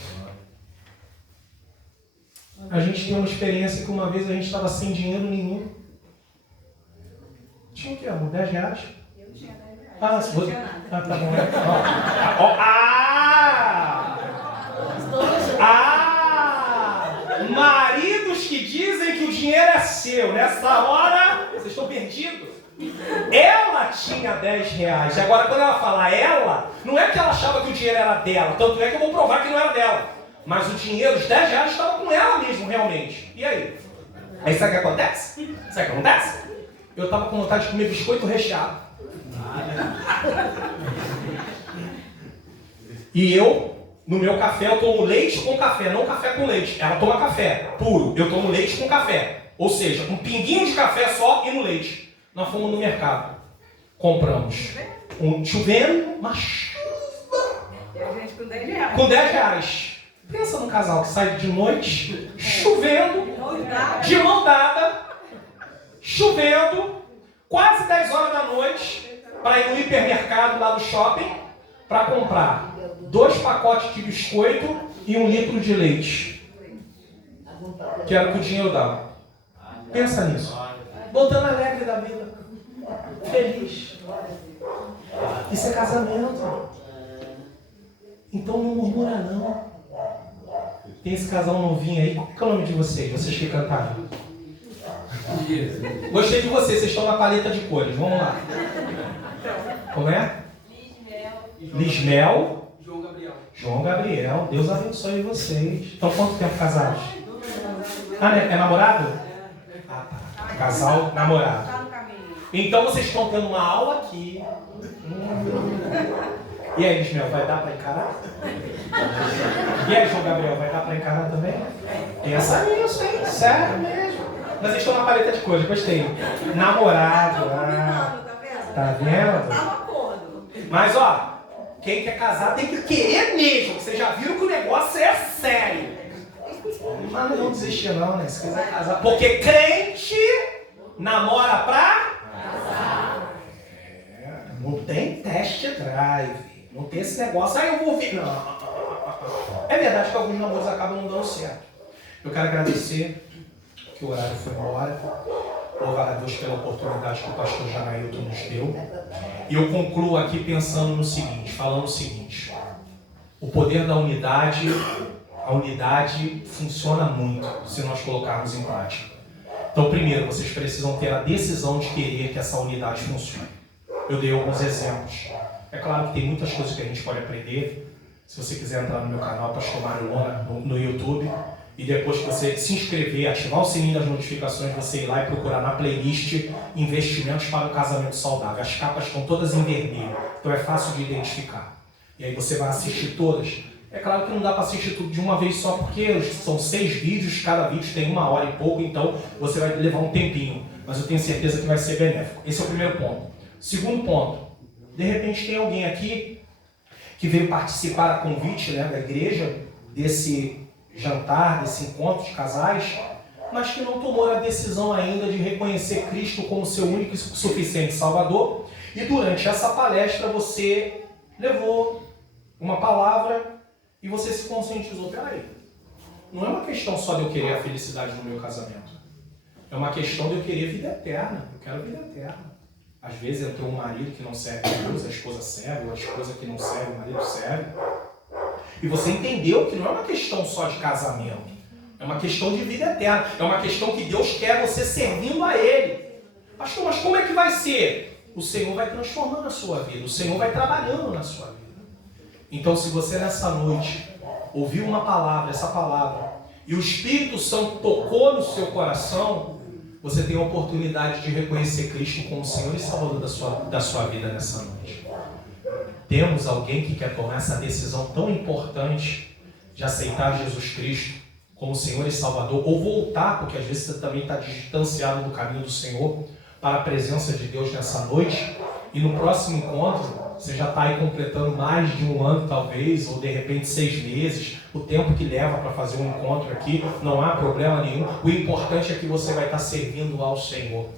A gente tem uma experiência que uma vez a gente estava sem dinheiro nenhum. Tinha o que, amor? 10 reais? Eu tinha 10 reais. Ah, se você... tá bom. Maridos que dizem que o dinheiro é seu. Nessa hora, vocês estão perdidos. Ela tinha 10 reais. Agora, quando ela fala ela, não é que ela achava que o dinheiro era dela. Tanto é que eu vou provar que não era dela. Mas o dinheiro, os 10 reais, estavam com ela mesmo, realmente. E aí? Aí sabe o que acontece? Sabe o que acontece? Eu estava com vontade de comer biscoito recheado. E eu, no meu café, eu tomo leite com café, não café com leite. Ela toma café puro, eu tomo leite com café. Ou seja, um pinguinho de café só e no leite. Nós fomos no mercado. Compramos um chovendo, uma chuva. E a gente com 10 reais. Com 10 reais. Pensa num casal que sai de noite, chovendo, de mão dada, chovendo, quase 10 horas da noite, para ir no hipermercado lá do shopping, para comprar 2 pacotes de biscoito e 1 litro de leite. Que era o que o dinheiro dava. Pensa nisso. Voltando alegre da vida. Feliz. Isso é casamento. Então não murmura não. Tem esse casal novinho aí. Qual é o nome de vocês? Vocês que cantaram. Gostei de vocês. Vocês estão na paleta de cores. Vamos lá. Como é? Lismel. João Gabriel. Deus abençoe vocês. Então quanto tempo casados? Ah, né? É namorado? Ah, tá. Casal namorado. Tá no caminho. Então vocês estão tendo uma aula aqui. E aí, Lismel, vai dar para encarar? E aí, João Gabriel, vai dar para encarar também? Pensa nisso, hein? Sério mesmo. Mas eles estão na paleta de cores, gostei. Namorado. Tá vendo? Tá no acordo. Mas, ó, quem quer casar tem que querer mesmo. Vocês já viram que o negócio é sério. Mas não vão desistir não, né? Se quiser casar. Porque crente namora pra casar. Não tem test drive. Não tem esse negócio, eu vou ver. Não. É verdade que alguns namoros acabam não dando certo. Eu quero agradecer que o horário foi embora. Louvar a Deus pela oportunidade que o pastor Janailton nos deu. E eu concluo aqui pensando no seguinte, falando o seguinte. O poder da unidade, a unidade funciona muito se nós colocarmos em prática. Então, primeiro, vocês precisam ter a decisão de querer que essa unidade funcione. Eu dei alguns exemplos. É claro que tem muitas coisas que a gente pode aprender. Se você quiser entrar no meu canal, Pastor Mário Lona, no YouTube, e depois que você se inscrever, ativar o sininho das notificações, você ir lá e procurar na playlist Investimentos para um Casamento Saudável. As capas estão todas em vermelho, então é fácil de identificar. E aí você vai assistir todas. É claro que não dá para assistir tudo de uma vez só, porque são 6 vídeos, cada vídeo tem 1 hora e pouco, então você vai levar um tempinho. Mas eu tenho certeza que vai ser benéfico. Esse é o primeiro ponto. Segundo ponto, de repente tem alguém aqui que veio participar a convite, né, da igreja, desse jantar, desse encontro de casais, mas que não tomou a decisão ainda de reconhecer Cristo como seu único e suficiente Salvador. E durante essa palestra você levou uma palavra e você se conscientizou. Peraí, não é uma questão só de eu querer a felicidade no meu casamento. É uma questão de eu querer vida eterna. Eu quero vida eterna. Às vezes entrou um marido que não serve a Deus, a esposa serve, ou a esposa que não serve, o marido serve. E você entendeu que não é uma questão só de casamento. É uma questão de vida eterna. É uma questão que Deus quer você servindo a Ele. Pastor, mas como é que vai ser? O Senhor vai transformando a sua vida. O Senhor vai trabalhando na sua vida. Então, se você nessa noite ouviu uma palavra, essa palavra, e o Espírito Santo tocou no seu coração, você tem a oportunidade de reconhecer Cristo como Senhor e Salvador da sua vida nessa noite. Temos alguém que quer tomar essa decisão tão importante de aceitar Jesus Cristo como Senhor e Salvador, ou voltar, porque às vezes você também está distanciado do caminho do Senhor, para a presença de Deus nessa noite, e no próximo encontro, você já está aí completando mais de 1 ano talvez, ou de repente 6 meses, o tempo que leva para fazer um encontro aqui, não há problema nenhum. O importante é que você vai estar servindo ao Senhor.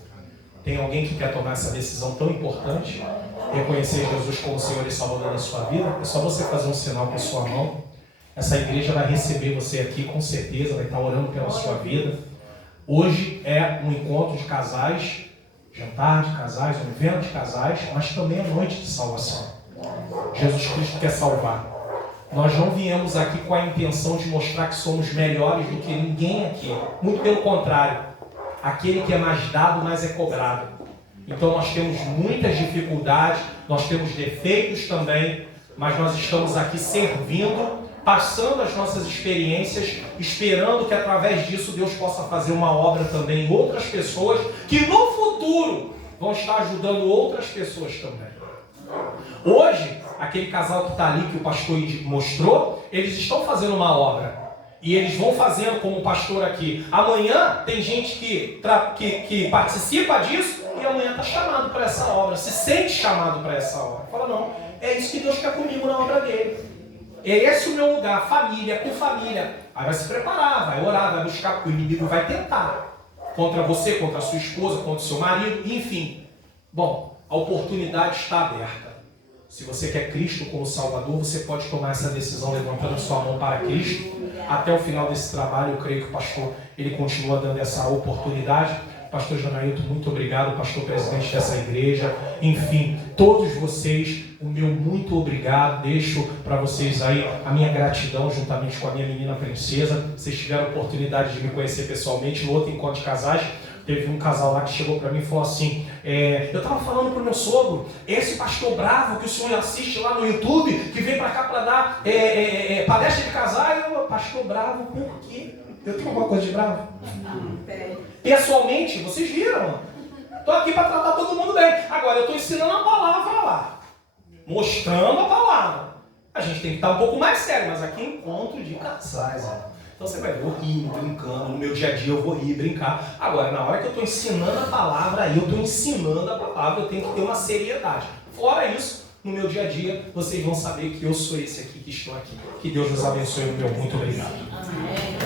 Tem alguém que quer tomar essa decisão tão importante? Reconhecer Jesus como Senhor e Salvador da sua vida? É só você fazer um sinal com a sua mão. Essa igreja vai receber você aqui com certeza, vai estar orando pela sua vida. Hoje é um encontro de casais, jantar de casais, um evento de casais, mas também é noite de salvação. Jesus Cristo quer salvar. Nós não viemos aqui com a intenção de mostrar que somos melhores do que ninguém aqui. Muito pelo contrário. Aquele que é mais dado, mais é cobrado. Então nós temos muitas dificuldades, nós temos defeitos também, mas nós estamos aqui servindo, passando as nossas experiências, esperando que através disso Deus possa fazer uma obra também em outras pessoas, que no futuro vão estar ajudando outras pessoas também. Hoje, aquele casal que está ali, que o pastor mostrou, eles estão fazendo uma obra. E eles vão fazendo como o pastor aqui. Amanhã tem gente que participa disso e amanhã está chamado para essa obra, se sente chamado para essa obra. Fala, não, é isso que Deus quer comigo na obra dele. É esse o meu lugar, família com família. Aí vai se preparar, vai orar, vai buscar, porque o inimigo vai tentar. Contra você, contra a sua esposa, contra o seu marido, enfim. Bom, a oportunidade está aberta. Se você quer Cristo como Salvador, você pode tomar essa decisão levantando sua mão para Cristo. Até o final desse trabalho, eu creio que o pastor ele continua dando essa oportunidade. Pastor Janailton, muito obrigado, pastor presidente dessa igreja. Enfim, todos vocês, o meu muito obrigado. Deixo para vocês aí a minha gratidão juntamente com a minha menina princesa. Vocês tiveram a oportunidade de me conhecer pessoalmente no outro encontro de casais. Teve um casal lá que chegou para mim e falou assim, eu estava falando para o meu sogro, esse pastor bravo que o senhor assiste lá no YouTube, que vem para cá para dar palestra de casal, eu, pastor bravo, por quê? Eu tenho alguma coisa de bravo? Pessoalmente, vocês viram, estou aqui para tratar todo mundo bem. Agora, eu estou ensinando a palavra lá, mostrando a palavra. A gente tem que estar um pouco mais sério, mas aqui é encontro de casais, ó. Então você vai ver, eu rindo, brincando, no meu dia a dia eu vou rir, brincar. Agora, na hora que eu estou ensinando a palavra, aí eu estou ensinando a palavra, eu tenho que ter uma seriedade. Fora isso, no meu dia a dia, vocês vão saber que eu sou esse aqui que estou aqui. Que Deus nos abençoe, meu muito obrigado. Amém.